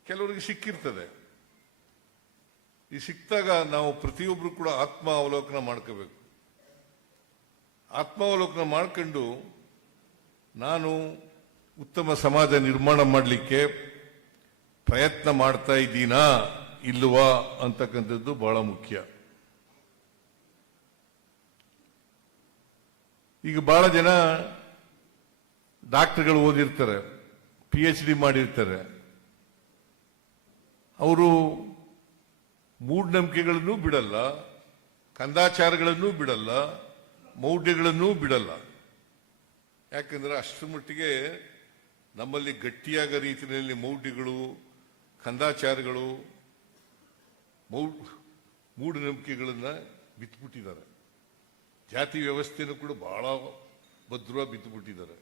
ಕೆಲವರಿಗೆ ಸಿಕ್ಕಿರ್ತದೆ. ಈ ಸಿಕ್ತಾಗ ನಾವು ಪ್ರತಿಯೊಬ್ಬರು ಕೂಡ ಆತ್ಮ ಅವಲೋಕನ ಮಾಡ್ಕೋಬೇಕು. ಆತ್ಮಾವಲೋಕನ ಮಾಡ್ಕೊಂಡು ನಾನು ಉತ್ತಮ ಸಮಾಜ ನಿರ್ಮಾಣ ಮಾಡಲಿಕ್ಕೆ ಪ್ರಯತ್ನ ಮಾಡ್ತಾ ಇದ್ದೀನಾ ಇಲ್ವಾ ಅಂತಕ್ಕಂಥದ್ದು ಬಹಳ ಮುಖ್ಯ. ಈಗ ಬಹಳ ಜನ ಡಾಕ್ಟರ್ಗಳು ಓದಿರ್ತಾರೆ, PhD ಮಾಡಿರ್ತಾರೆ. ಅವರು ಮೂಢನಂಬಿಕೆಗಳನ್ನು ಬಿಡಲ್ಲ, ಕಂದಾಚಾರಗಳನ್ನು ಬಿಡಲ್ಲ, ಮೌಢ್ಯಗಳನ್ನೂ ಬಿಡಲ್ಲ. ಯಾಕಂದ್ರೆ ಅಷ್ಟರ ಮಟ್ಟಿಗೆ ನಮ್ಮಲ್ಲಿ ಗಟ್ಟಿಯಾದ ರೀತಿಯಲ್ಲಿ ಮೌಢ್ಯಗಳು, ಕಂದಾಚಾರಗಳು, ಮೂಢನಂಬಿಕೆಗಳನ್ನ ಬಿತ್ತುಬಿಟ್ಟಿದ್ದಾರೆ. ಜಾತಿ ವ್ಯವಸ್ಥೆನೂ ಕೂಡ ಬಹಳ ಭದ್ರವಾಗಿ ಬಿತ್ತುಬಿಟ್ಟಿದ್ದಾರೆ.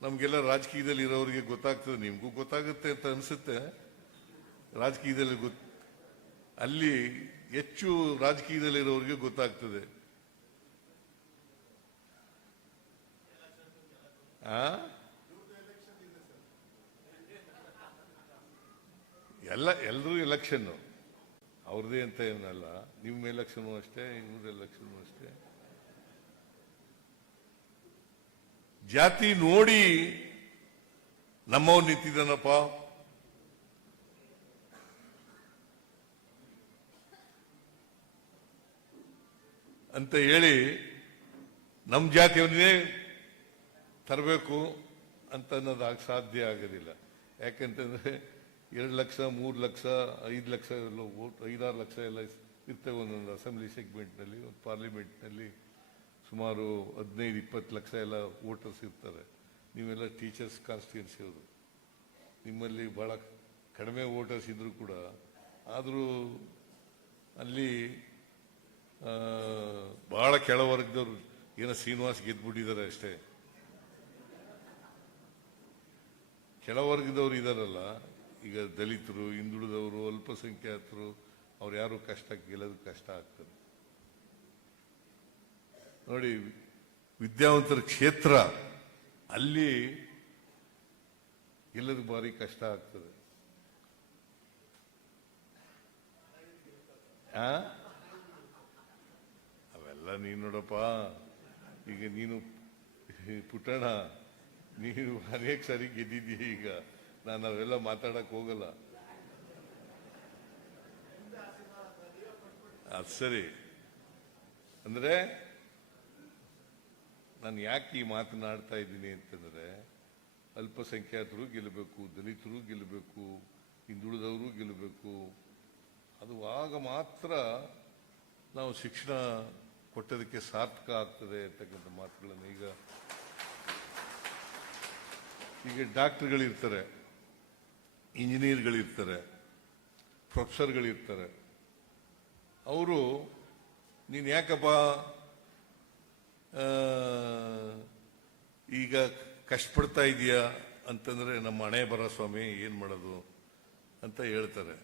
ನಮಗೆಲ್ಲ ರಾಜಕೀಯದಲ್ಲಿ ಇರೋರಿಗೆ ಗೊತ್ತಾಗ್ತದೆ, ನಿಮಗೂ ಗೊತ್ತಾಗುತ್ತೆ ಅಂತ ಅನ್ಸುತ್ತೆ. ರಾಜಕೀಯದಲ್ಲಿ ಅಲ್ಲಿ ಹೆಚ್ಚು ರಾಜಕೀಯದಲ್ಲಿರೋರಿಗೆ ಗೊತ್ತಾಗ್ತದೆ. ಎಲ್ಲರೂ ಎಲೆಕ್ಷನ್ ಅವ್ರದೇ ಅಂತ ಏನಲ್ಲ. ನಿಮ್ಮ ಎಲೆಕ್ಷನ್ ಅಷ್ಟೇ, ಇವ್ರ ಎಲೆಕ್ಷನ್ ಅಷ್ಟೇ. ಜಾತಿ ನೋಡಿ ನಮ್ಮವ್ ನಿಂತಿದ್ದಾನಪ್ಪ ಅಂತ ಹೇಳಿ ನಮ್ಮ ಜಾತಿಯವನ್ನೇ ತರಬೇಕು ಅಂತ ಅನ್ನೋದಾಗ ಸಾಧ್ಯ ಆಗೋದಿಲ್ಲ. ಯಾಕಂತಂದ್ರೆ 2 ಲಕ್ಷ, 3 ಲಕ್ಷ, 5 ಲಕ್ಷ ಎಲ್ಲ ವೋಟ್, 5-6 ಲಕ್ಷ ಎಲ್ಲ ಇರ್ತವೆ ಒಂದೊಂದು ಅಸೆಂಬ್ಲಿ ಸೆಗ್ಮೆಂಟ್ನಲ್ಲಿ. ಒಂದು ಪಾರ್ಲಿಮೆಂಟ್ನಲ್ಲಿ ಸುಮಾರು 15-20 ಲಕ್ಷ ಎಲ್ಲ ವೋಟರ್ಸ್ ಇರ್ತಾರೆ. ನೀವೆಲ್ಲ ಟೀಚರ್ಸ್ ಕಾನ್ಸ್ಟಿಟ್ಯೂನ್ಸಿ ಅವರು, ನಿಮ್ಮಲ್ಲಿ ಬಹಳ ಕಡಿಮೆ ವೋಟರ್ಸ್ ಇದ್ರು ಕೂಡ ಆದರೂ ಅಲ್ಲಿ ಬಹಳ ಕೆಳವರ್ಗದವ್ರು ಏನೋ ಶ್ರೀನಿವಾಸ್ ಗೆದ್ಬಿಟ್ಟಿದ್ದಾರೆ ಅಷ್ಟೇ. ಕೆಳವರ್ಗದವ್ರು ಇದಾರಲ್ಲ, ಈಗ ದಲಿತರು, ಹಿಂದುಳಿದವರು, ಅಲ್ಪಸಂಖ್ಯಾತರು, ಅವ್ರು ಯಾರು ಕಷ್ಟ ಗೆಲ್ಲೋದು ಕಷ್ಟ ಆಗ್ತದೆ. ನೋಡಿ, ವಿದ್ಯಾವಂತರ ಕ್ಷೇತ್ರ ಅಲ್ಲಿ ಗೆಲ್ಲೋದು ಭಾರಿ ಕಷ್ಟ ಆಗ್ತದೆ. ಅವೆಲ್ಲ ನೀನು ನೋಡಪ್ಪ, ಈಗ ನೀನು ಪುಟ್ಟಣ, ನೀನು ಅನೇಕ ಸಾರಿ ಗೆದ್ದಿದ್ದೀಯ. ಈಗ ನಾನು ಅವೆಲ್ಲ ಮಾತಾಡಕ್ ಹೋಗಲ್ಲ. ಅದು ಸರಿ. ಅಂದ್ರೆ ನಾನು ಯಾಕೆ ಈ ಮಾತನಾಡ್ತಾ ಇದ್ದೀನಿ ಅಂತಂದ್ರೆ, ಅಲ್ಪಸಂಖ್ಯಾತರು ಗೆಲ್ಲಬೇಕು, ದಲಿತರು ಗೆಲ್ಲಬೇಕು, ಹಿಂದುಳಿದವರು ಗೆಲ್ಲಬೇಕು. ಅದು ಆಗ ಮಾತ್ರ ನಾವು ಶಿಕ್ಷಣ ಕೊಟ್ಟದಕ್ಕೆ ಸಾರ್ಥಕ ಆಗ್ತದೆ ಅಂತಕ್ಕಂಥ ಮಾತುಗಳನ್ನು ಈಗ ಡಾಕ್ಟರ್ಗಳಿರ್ತಾರೆ, ಇಂಜಿನಿಯರ್ಗಳಿರ್ತಾರೆ, ಪ್ರೊಫೆಸರ್ಗಳಿರ್ತಾರೆ. ಅವರು ನೀನು ಯಾಕಪ್ಪ ಈಗ ಕಷ್ಟಪಡ್ತಾ ಇದೀಯಾ ಅಂತಂದ್ರೆ, ನಮ್ಮ ಹಣೆ ಬರ ಸ್ವಾಮಿ, ಏನ್ ಮಾಡೋದು ಅಂತ ಹೇಳ್ತಾರೆ.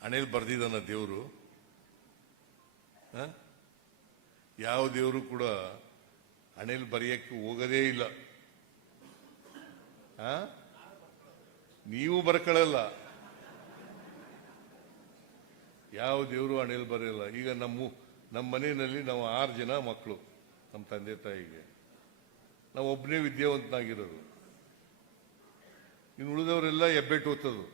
ಹಣೆಯಲ್ಲಿ ಬರ್ದಿದ್ದಾನ ದೇವರು? ಯಾವ ದೇವರು ಕೂಡ ಹಣೆಯಲ್ಲಿ ಬರೆಯಕ್ಕೆ ಹೋಗೋದೇ ಇಲ್ಲ. ನೀವು ಬರ್ಕೊಳ್ಳಲ್ಲ, ಯಾವ ದೇವರು ಹಣೆಯಲ್ಲಿ ಬರೆಯಲ್ಲ. ಈಗ ನಮ್ಮ ಮನೆಯಲ್ಲಿ ನಾವು 6 ಜನ ಮಕ್ಕಳು, ನಮ್ಮ ತಂದೆ ತಾಯಿಗೆ. ನಾವು ಒಬ್ಬನೇ ವಿದ್ಯಾವಂತನಾಗಿರೋದು. ಇನ್ನು ಉಳಿದವರೆಲ್ಲ ಹೆಬ್ಬೆಟ್ಟು ಓದ್ತದು.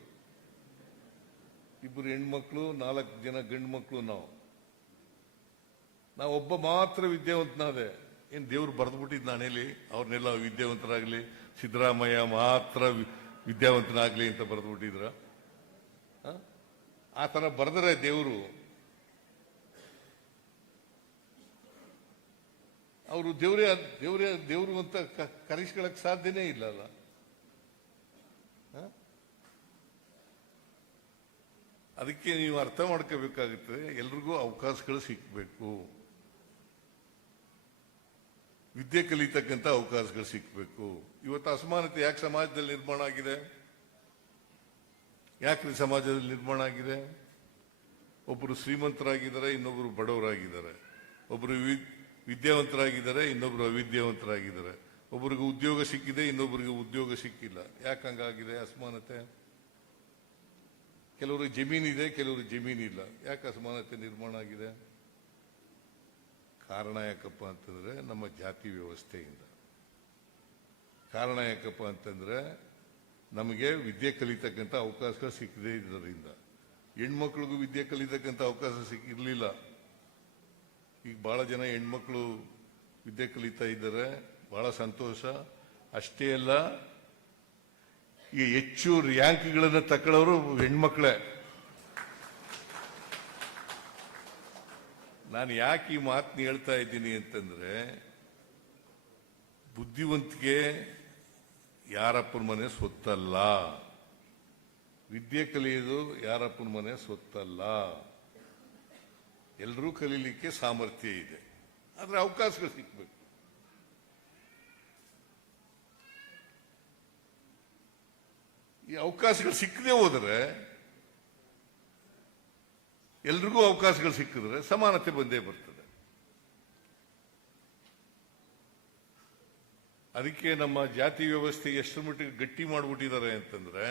2 ಹೆಣ್ಮಕ್ಳು, 4 ಜನ ಗಂಡು ಮಕ್ಕಳು. ನಾವು ಒಬ್ಬ ಮಾತ್ರ ವಿದ್ಯಾವಂತನಾದೆ. ಏನ್ ದೇವ್ರು ಬರೆದ್ಬಿಟ್ಟಿದ್ ನಾನೇಲಿ ಅವ್ರನ್ನೆಲ್ಲ ವಿದ್ಯಾವಂತರಾಗ್ಲಿ, ಸಿದ್ದರಾಮಯ್ಯ ಮಾತ್ರ ವಿದ್ಯಾವಂತನಾಗ್ಲಿ ಅಂತ ಬರೆದ್ಬಿಟ್ಟಿದ್ರ? ಆ ತರ ಬರೆದರೆ ದೇವರು ಅವರು ದೇವರು ಅಂತ ಕರೆಸ್ಕೊಳಕ್ ಸಾಧ್ಯನೇ ಇಲ್ಲ ಅಲ್ಲ. ಅದಕ್ಕೆ ನೀವು ಅರ್ಥ ಮಾಡ್ಕೋಬೇಕಾಗುತ್ತೆ, ಎಲ್ರಿಗೂ ಅವಕಾಶಗಳು ಸಿಕ್ಬೇಕು, ವಿದ್ಯೆ ಕಲಿತಕ್ಕಂಥ ಅವಕಾಶಗಳು ಸಿಕ್ಬೇಕು. ಇವತ್ತು ಅಸಮಾನತೆ ಯಾಕೆ ಸಮಾಜದಲ್ಲಿ ನಿರ್ಮಾಣ ಆಗಿದೆ? ಯಾಕ್ರಿ ಸಮಾಜದಲ್ಲಿ ನಿರ್ಮಾಣ ಆಗಿದೆ? ಒಬ್ಬರು ಶ್ರೀಮಂತರಾಗಿದ್ದಾರೆ, ಇನ್ನೊಬ್ಬರು ಬಡವರಾಗಿದ್ದಾರೆ. ಒಬ್ಬರು ವಿದ್ಯಾವಂತರಾಗಿದ್ದಾರೆ, ಇನ್ನೊಬ್ರು ಅವಿದ್ಯಾವಂತರಾಗಿದ್ದಾರೆ. ಒಬ್ಬರಿಗೆ ಉದ್ಯೋಗ ಸಿಕ್ಕಿದೆ, ಇನ್ನೊಬ್ಬರಿಗೆ ಉದ್ಯೋಗ ಸಿಕ್ಕಿಲ್ಲ. ಯಾಕೆ ಹಂಗಾಗಿದೆ ಅಸಮಾನತೆ? ಕೆಲವ್ರಿಗೆ ಜಮೀನಿದೆ, ಕೆಲವ್ರಿಗೆ ಜಮೀನಿಲ್ಲ. ಯಾಕೆ ಅಸಮಾನತೆ ನಿರ್ಮಾಣ ಆಗಿದೆ? ಕಾರಣ ಯಾಕಪ್ಪ ಅಂತಂದ್ರೆ ನಮ್ಮ ಜಾತಿ ವ್ಯವಸ್ಥೆಯಿಂದ. ಕಾರಣ ಯಾಕಪ್ಪ ಅಂತಂದ್ರೆ ನಮಗೆ ವಿದ್ಯೆ ಕಲಿತಕ್ಕಂಥ ಅವಕಾಶ ಸಿಕ್ಕದೇ ಇದ್ದರಿಂದ. ಹೆಣ್ಮಕ್ಳಿಗೂ ವಿದ್ಯೆ ಕಲಿತಕ್ಕಂಥ ಅವಕಾಶ ಸಿಕ್ಕಿರ್ಲಿಲ್ಲ. ಈಗ ಬಹಳ ಜನ ಹೆಣ್ಮಕ್ಳು ವಿದ್ಯೆ ಕಲಿತಾ ಇದ್ದಾರೆ, ಬಹಳ ಸಂತೋಷ. ಅಷ್ಟೇ ಅಲ್ಲ, ಈ ಹೆಚ್ಚು ರ್ಯಾಂಕ್ಗಳನ್ನು ತಕೊಳ್ಳೋರು ಹೆಣ್ಮಕ್ಳೇ. ನಾನು ಯಾಕೆ ಈ ಮಾತನ್ನ ಹೇಳ್ತಾ ಇದ್ದೀನಿ ಅಂತಂದ್ರೆ, ಬುದ್ಧಿವಂತಿಕೆ ಯಾರಪ್ಪನ ಮನೆ ಸೊತ್ತಲ್ಲ, ವಿದ್ಯೆ ಕಲಿಯೋದು ಯಾರಪ್ಪನ ಮನೆ ಸೊತ್ತಲ್ಲ. ಎಲ್ಲರೂ ಕಲೀಲಿಕ್ಕೆ ಸಾಮರ್ಥ್ಯ ಇದೆ, ಆದ್ರೆ ಅವಕಾಶಗಳು ಸಿಕ್ಬೇಕು. ಈ ಅವಕಾಶಗಳು ಸಿಕ್ಕದೆ ಹೋದರೆ, ಎಲ್ರಿಗೂ ಅವಕಾಶಗಳು ಸಿಕ್ಕಿದ್ರೆ ಸಮಾನತೆ ಬಂದೇ ಬರ್ತದೆ. ಅದಕ್ಕೆ ನಮ್ಮ ಜಾತಿ ವ್ಯವಸ್ಥೆ ಎಷ್ಟು ಮಟ್ಟಿಗೆ ಗಟ್ಟಿ ಮಾಡಿಬಿಟ್ಟಿದ್ದಾರೆ ಅಂತಂದ್ರೆ,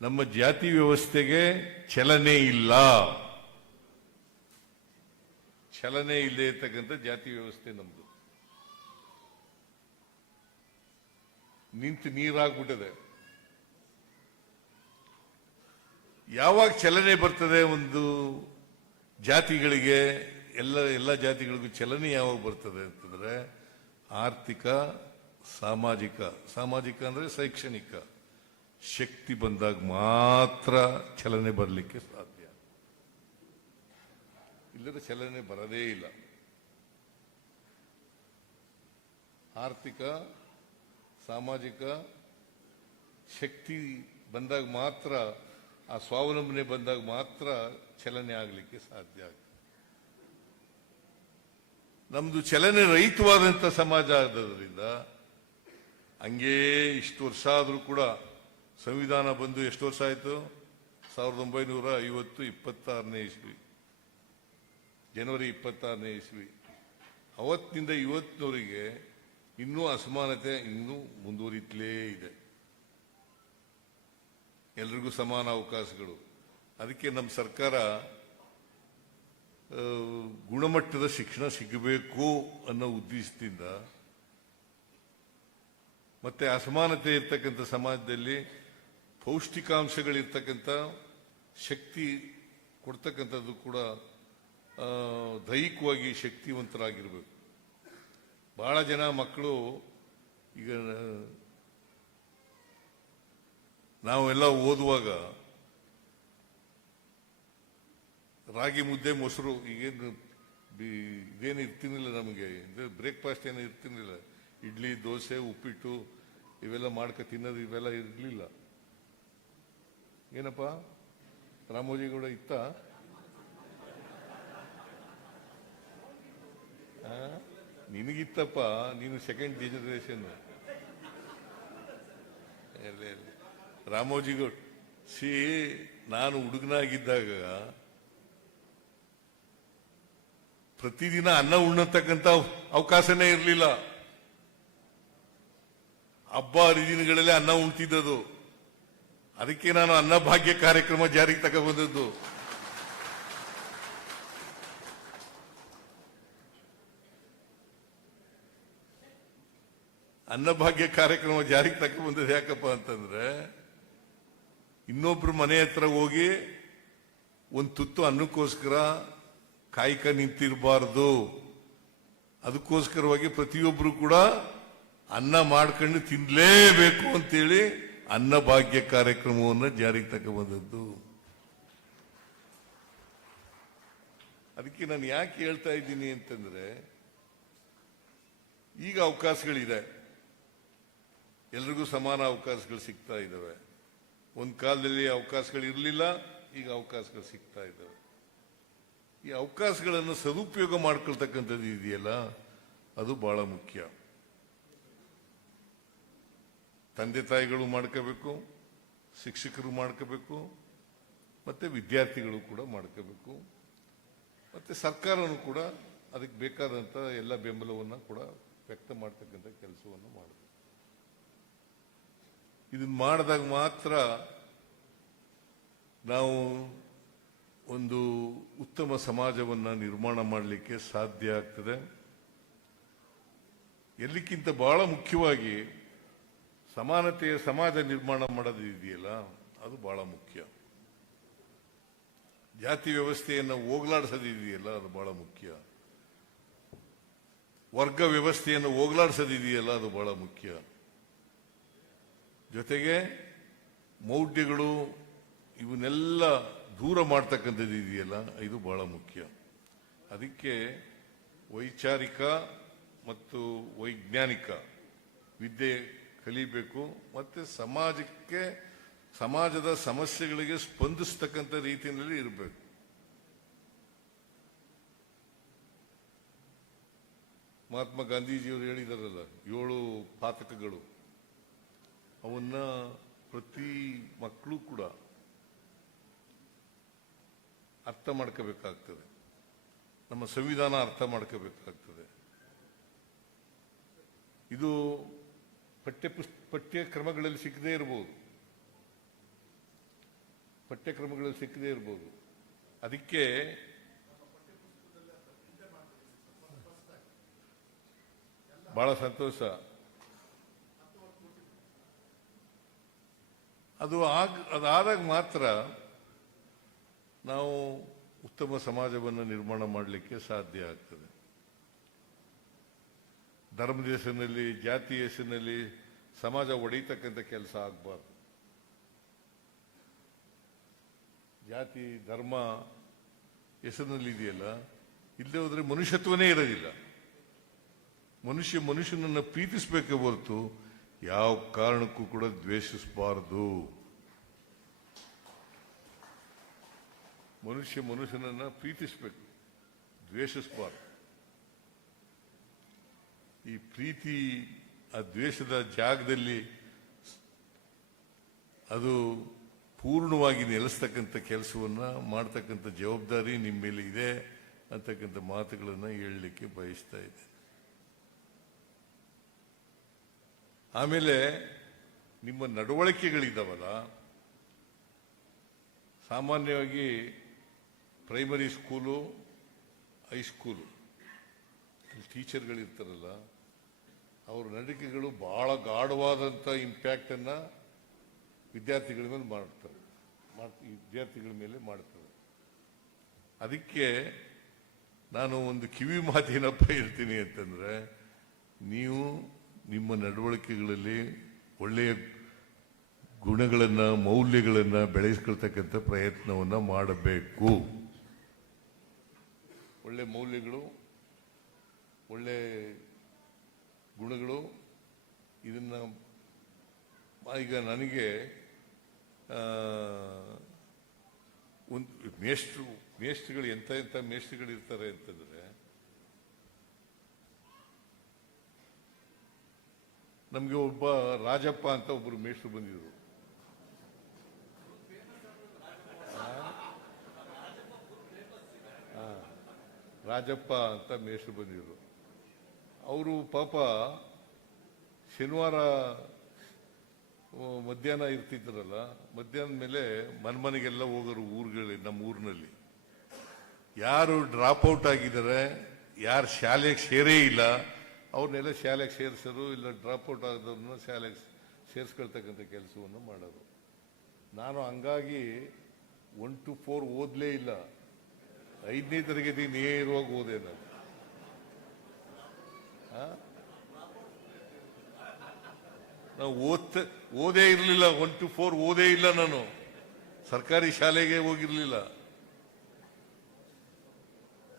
ನಮ್ಮ ಜಾತಿ ವ್ಯವಸ್ಥೆಗೆ ಚಲನೆ ಇಲ್ಲ. ಚಲನೆ ಇಲ್ಲದೆ ಇರ್ತಕ್ಕಂಥ ಜಾತಿ ವ್ಯವಸ್ಥೆ ನಮ್ದು. ನಿಂತು ನೀರಾಗ್ಬಿಟ್ಟಿದೆ. ಯಾವಾಗ ಚಲನೆ ಬರ್ತದೆ ಒಂದು ಜಾತಿಗಳಿಗೆ, ಎಲ್ಲ ಜಾತಿಗಳಿಗೂ ಚಲನೆ ಯಾವಾಗ ಬರ್ತದೆ ಅಂತಂದ್ರೆ, ಆರ್ಥಿಕ, ಸಾಮಾಜಿಕ ಅಂದ್ರೆ ಶೈಕ್ಷಣಿಕ ಶಕ್ತಿ ಬಂದಾಗ ಮಾತ್ರ ಚಲನೆ ಬರಲಿಕ್ಕೆ ಸಾಧ್ಯ. ಇಲ್ಲದ ಚಲನೆ ಬರದೇ ಇಲ್ಲ. ಆರ್ಥಿಕ, ಸಾಮಾಜಿಕ ಶಕ್ತಿ ಬಂದಾಗ ಮಾತ್ರ, ಆ ಸ್ವಾವಲಂಬನೆ ಬಂದಾಗ ಮಾತ್ರ ಚಲನೆ ಆಗಲಿಕ್ಕೆ ಸಾಧ್ಯ ಆಗುತ್ತೆ. ನಮ್ದು ಚಲನೆ ರಹಿತವಾದಂಥ ಸಮಾಜ ಆಗೋದ್ರಿಂದ ಹಂಗೇ ಇಷ್ಟು ವರ್ಷ ಆದರೂ ಕೂಡ, ಸಂವಿಧಾನ ಬಂದು ಎಷ್ಟು ವರ್ಷ ಆಯಿತು? 1950, 26ನೇ ಇಸ್ವಿ, ಜನವರಿ 26ನೇ ಇಸ್ವಿ. ಅವತ್ತಿನಿಂದ ಇವತ್ತಿನವರೆಗೆ ಇನ್ನೂ ಅಸಮಾನತೆ ಇನ್ನೂ ಮುಂದುವರಿತಲೇ ಇದೆ. ಎಲ್ರಿಗೂ ಸಮಾನ ಅವಕಾಶಗಳು. ಅದಕ್ಕೆ ನಮ್ಮ ಸರ್ಕಾರ ಗುಣಮಟ್ಟದ ಶಿಕ್ಷಣ ಸಿಗಬೇಕು ಅನ್ನೋ ಉದ್ದೇಶದಿಂದ, ಮತ್ತೆ ಅಸಮಾನತೆ ಇರ್ತಕ್ಕಂಥ ಸಮಾಜದಲ್ಲಿ ಪೌಷ್ಟಿಕಾಂಶಗಳಿರ್ತಕ್ಕಂಥ ಶಕ್ತಿ ಕೊಡ್ತಕ್ಕಂಥದ್ದು ಕೂಡ ದೈಹಿಕವಾಗಿ ಶಕ್ತಿವಂತರಾಗಿರ್ಬೇಕು. ಬಹಳ ಜನ ಮಕ್ಕಳು, ಈಗ ನಾವೆಲ್ಲ ಓದುವಾಗ ರಾಗಿ ಮುದ್ದೆ ಮೊಸರು ಇದೇನು ಇರ್ತಿರ್ಲಿಲ್ಲ ನಮಗೆ. ಬ್ರೇಕ್ಫಾಸ್ಟ್ ಏನು ಇರ್ತಿರ್ಲಿಲ್ಲ. ಇಡ್ಲಿ, ದೋಸೆ, ಉಪ್ಪಿಟ್ಟು ಇವೆಲ್ಲ ಮಾಡ್ಕೊ ತಿನ್ನೋದು ಇವೆಲ್ಲ ಇರಲಿಲ್ಲ. ಏನಪ್ಪ ರಾಮೋಜಿಗೌಡ ಇತ್ತ? ನಿನಗಿತ್ತಪ್ಪ, ನೀನು ಸೆಕೆಂಡ್ ಜನರೇಷನ್. ರಾಮೋಜಿಗೌಡ ನಾನು ಹುಡುಗನಾಗಿದ್ದಾಗ ಪ್ರತಿದಿನ ಅನ್ನ ಉಣ್ಣತಕ್ಕಂಥ ಅವಕಾಶನೇ ಇರಲಿಲ್ಲ. ಹಬ್ಬ ಹರಿದಿನಗಳಲ್ಲಿ ಅನ್ನ ಉಣ್ತಿದ್ದದು. ಅದಕ್ಕೆ ನಾನು ಅನ್ನಭಾಗ್ಯ ಕಾರ್ಯಕ್ರಮ ಜಾರಿಗೆ ತಗೊಂಡ್ಬಂದದ್ದು. ಅನ್ನಭಾಗ್ಯ ಕಾರ್ಯಕ್ರಮ ಜಾರಿಗೆ ತಗೊಂಡ್ಬಂದದ್ದು ಯಾಕಪ್ಪ ಅಂತಂದ್ರೆ, ಇನ್ನೊಬ್ರು ಮನೆ ಹತ್ರ ಹೋಗಿ ಒಂದು ತುತ್ತು ಅನ್ನಕ್ಕೋಸ್ಕರ ಕಾಯ್ಕ ನಿಂತಿರಬಾರ್ದು. ಅದಕ್ಕೋಸ್ಕರವಾಗಿ ಪ್ರತಿಯೊಬ್ಬರು ಕೂಡ ಅನ್ನ ಮಾಡ್ಕೊಂಡು ತಿನ್ಲೇಬೇಕು ಅಂತೇಳಿ ಅನ್ನಭಾಗ್ಯ ಕಾರ್ಯಕ್ರಮವನ್ನು ಜಾರಿಗೆ ತಗೊಂಡ್ಬಂದದ್ದು. ಅದಕ್ಕೆ ನಾನು ಯಾಕೆ ಹೇಳ್ತಾ ಇದ್ದೀನಿ ಅಂತಂದ್ರೆ, ಈಗ ಅವಕಾಶಗಳಿದೆ, ಎಲ್ರಿಗೂ ಸಮಾನ ಅವಕಾಶಗಳು ಸಿಗ್ತಾ ಇದ್ದಾವೆ. ಒಂದು ಕಾಲದಲ್ಲಿ ಅವಕಾಶಗಳು ಇರಲಿಲ್ಲ, ಈಗ ಅವಕಾಶಗಳು ಸಿಗ್ತಾ ಇದ್ದಾವೆ. ಈ ಅವಕಾಶಗಳನ್ನು ಸದುಪಯೋಗ ಮಾಡ್ಕೊಳ್ತಕ್ಕಂಥದ್ದು ಇದೆಯಲ್ಲ, ಅದು ಬಹಳ ಮುಖ್ಯ. ತಂದೆ ತಾಯಿಗಳು ಮಾಡ್ಕೋಬೇಕು, ಶಿಕ್ಷಕರು ಮಾಡ್ಕೋಬೇಕು, ಮತ್ತೆ ವಿದ್ಯಾರ್ಥಿಗಳು ಕೂಡ ಮಾಡ್ಕೋಬೇಕು, ಮತ್ತೆ ಸರ್ಕಾರನೂ ಕೂಡ ಅದಕ್ಕೆ ಬೇಕಾದಂತ ಎಲ್ಲ ಬೆಂಬಲವನ್ನು ಕೂಡ ವ್ಯಕ್ತ ಮಾಡ್ತಕ್ಕಂಥ ಕೆಲಸವನ್ನು ಮಾಡಬೇಕು. ಇದನ್ನ ಮಾಡಿದಾಗ ಮಾತ್ರ ನಾವು ಒಂದು ಉತ್ತಮ ಸಮಾಜವನ್ನು ನಿರ್ಮಾಣ ಮಾಡಲಿಕ್ಕೆ ಸಾಧ್ಯ ಆಗ್ತದೆ. ಎಲ್ಲಕ್ಕಿಂತ ಬಹಳ ಮುಖ್ಯವಾಗಿ ಸಮಾನತೆಯ ಸಮಾಜ ನಿರ್ಮಾಣ ಮಾಡೋದು ಇದೆಯಲ್ಲ, ಅದು ಬಹಳ ಮುಖ್ಯ. ಜಾತಿ ವ್ಯವಸ್ಥೆಯನ್ನು ಹೋಗಲಾಡಿಸೋದಿದೆಯಲ್ಲ, ಅದು ಬಹಳ ಮುಖ್ಯ. ವರ್ಗ ವ್ಯವಸ್ಥೆಯನ್ನು ಹೋಗಲಾಡಿಸೋದಿದೆಯಲ್ಲ, ಅದು ಬಹಳ ಮುಖ್ಯ. ಜೊತೆಗೆ ಮೌಢ್ಯಗಳು ಇವನ್ನೆಲ್ಲ ದೂರ ಮಾಡ್ತಕ್ಕಂಥದ್ದು ಇದೆಯಲ್ಲ, ಇದು ಬಹಳ ಮುಖ್ಯ. ಅದಕ್ಕೆ ವೈಚಾರಿಕ ಮತ್ತು ವೈಜ್ಞಾನಿಕ ವಿದ್ಯೆ ಕಲಿಬೇಕು, ಮತ್ತೆ ಸಮಾಜದ ಸಮಸ್ಯೆಗಳಿಗೆ ಸ್ಪಂದಿಸ್ತಕ್ಕಂಥ ರೀತಿಯಲ್ಲಿ ಇರಬೇಕು. ಮಹಾತ್ಮ ಗಾಂಧೀಜಿಯವರು ಹೇಳಿದಾರಲ್ಲ, 7 ಪಾತಕಗಳು, ಅವನ್ನ ಪ್ರತಿ ಮಕ್ಕಳು ಕೂಡ ಅರ್ಥ ಮಾಡ್ಕೋಬೇಕಾಗ್ತದೆ. ನಮ್ಮ ಸಂವಿಧಾನ ಅರ್ಥ ಮಾಡ್ಕೋಬೇಕಾಗ್ತದೆ. ಇದು ಪಠ್ಯಕ್ರಮಗಳಲ್ಲಿ ಸಿಕ್ಕದೇ ಇರಬಹುದು, ಅದಕ್ಕೆ ಬಹಳ ಸಂತೋಷ. ಅದಾದಾಗ ಮಾತ್ರ ನಾವು ಉತ್ತಮ ಸಮಾಜವನ್ನು ನಿರ್ಮಾಣ ಮಾಡಲಿಕ್ಕೆ ಸಾಧ್ಯ ಆಗ್ತದೆ. ಧರ್ಮದ ಹೆಸರಿನಲ್ಲಿ, ಜಾತಿ ಹೆಸರಿನಲ್ಲಿ ಸಮಾಜ ಒಡೆಯತಕ್ಕಂಥ ಕೆಲಸ ಆಗಬಾರ್ದು. ಜಾತಿ ಧರ್ಮ ಹೆಸರಿನಲ್ಲಿ ಇದೆಯಲ್ಲ, ಇಲ್ಲದೆ ಹೋದ್ರೆ ಮನುಷ್ಯತ್ವನೇ ಇರೋದಿಲ್ಲ. ಮನುಷ್ಯನನ್ನು ಪ್ರೀತಿಸಬೇಕೇ ಹೊರತು ಯಾವ ಕಾರಣಕ್ಕೂ ಕೂಡ ದ್ವೇಷಿಸಬಾರದು. ಮನುಷ್ಯನನ್ನ ಪ್ರೀತಿಸಬೇಕು, ದ್ವೇಷಿಸಬಾರದು. ಈ ಪ್ರೀತಿ ಆ ದ್ವೇಷದ ಜಾಗದಲ್ಲಿ ಅದು ಪೂರ್ಣವಾಗಿ ನೆಲೆಸ್ತಕ್ಕಂಥ ಕೆಲಸವನ್ನ ಮಾಡ್ತಕ್ಕಂಥ ಜವಾಬ್ದಾರಿ ನಿಮ್ಮ ಮೇಲೆ ಇದೆ ಅಂತಕ್ಕಂಥ ಮಾತುಗಳನ್ನು ಹೇಳಲಿಕ್ಕೆ ಬಯಸ್ತಾ ಇದೆ. ಆಮೇಲೆ ನಿಮ್ಮ ನಡವಳಿಕೆಗಳಿದ್ದಾವಲ್ಲ, ಸಾಮಾನ್ಯವಾಗಿ ಪ್ರೈಮರಿ ಸ್ಕೂಲು, ಹೈಸ್ಕೂಲು ಟೀಚರ್ಗಳಿರ್ತಾರಲ್ಲ, ಅವ್ರ ನಡವಳಿಕೆಗಳು ಬಹಳ ಗಾಢವಾದಂಥ ಇಂಪ್ಯಾಕ್ಟ್ ಅನ್ನ ವಿದ್ಯಾರ್ಥಿಗಳ ಮೇಲೆ ಮಾಡ್ತಾರೆ. ಅದಕ್ಕೆ ನಾನು ಒಂದು ಕಿವಿ ಮಾತೇನಪ್ಪ ಹೇಳ್ತೀನಿ ಅಂತಂದ್ರೆ, ನೀವು ನಿಮ್ಮ ನಡವಳಿಕೆಗಳಲ್ಲಿ ಒಳ್ಳೆಯ ಗುಣಗಳನ್ನ, ಮೌಲ್ಯಗಳನ್ನ ಬೆಳೆಸ್ಕೊಳ್ತಕ್ಕಂಥ ಪ್ರಯತ್ನವನ್ನ ಮಾಡಬೇಕು. ಒಳ್ಳೆ ಮೌಲ್ಯಗಳು, ಒಳ್ಳೆ ಗುಣಗಳು, ಇದನ್ನ ಈಗ ನನಗೆ ಒಂದು ಮೇಷ್ಟ್ರುಗಳು ಎಂತ ಮೇಷ್ಟ್ರುಗಳು ಇರ್ತಾರೆ ಅಂತಂದ್ರೆ, ನಮ್ಗೆ ಒಬ್ಬ ರಾಜಪ್ಪ ಅಂತ ಒಬ್ಬರು ಮೇಷ್ಟ್ರು ಬಂದಿದ್ರು. ರಾಜಪ್ಪ ಅಂತ ಮೇಷ್ಟ್ರು ಬಂದಿದ್ರು. ಅವರು ಪಾಪ ಶನಿವಾರ ಮಧ್ಯಾಹ್ನ ಇರ್ತಿದ್ರಲ್ಲ, ಮಧ್ಯಾಹ್ನದ ಮೇಲೆ ಮನೆಗೆಲ್ಲ ಹೋಗೋರು ಊರುಗಳಲ್ಲಿ. ನಮ್ಮ ಊರಿನಲ್ಲಿ ಯಾರು ಡ್ರಾಪ್ ಔಟ್ ಆಗಿದ್ದಾರೆ, ಯಾರು ಶಾಲೆಗೆ ಸೇರೇ ಇಲ್ಲ, ಅವ್ರನ್ನೆಲ್ಲ ಶಾಲೆಗೆ ಸೇರಿಸೋರು, ಇಲ್ಲ ಡ್ರಾಪ್ ಔಟ್ ಆದವ್ರನ್ನ ಶಾಲೆಗೆ ಸೇರಿಸ್ಕೊಳ್ತಕ್ಕಂಥ ಕೆಲಸವನ್ನು ಮಾಡೋರು. ನಾನು ಹಂಗಾಗಿ 1 to 4 ಓದಲೇ ಇಲ್ಲ, 5ನೇ ತರಗತಿ ನೇರವಾಗಿ ಓದೆ ನಾನು. ನಾವು ಓದೇ ಇರಲಿಲ್ಲ. 1 to 4 ಓದೇ ಇಲ್ಲ. ನಾನು ಸರ್ಕಾರಿ ಶಾಲೆಗೆ ಹೋಗಿರ್ಲಿಲ್ಲ.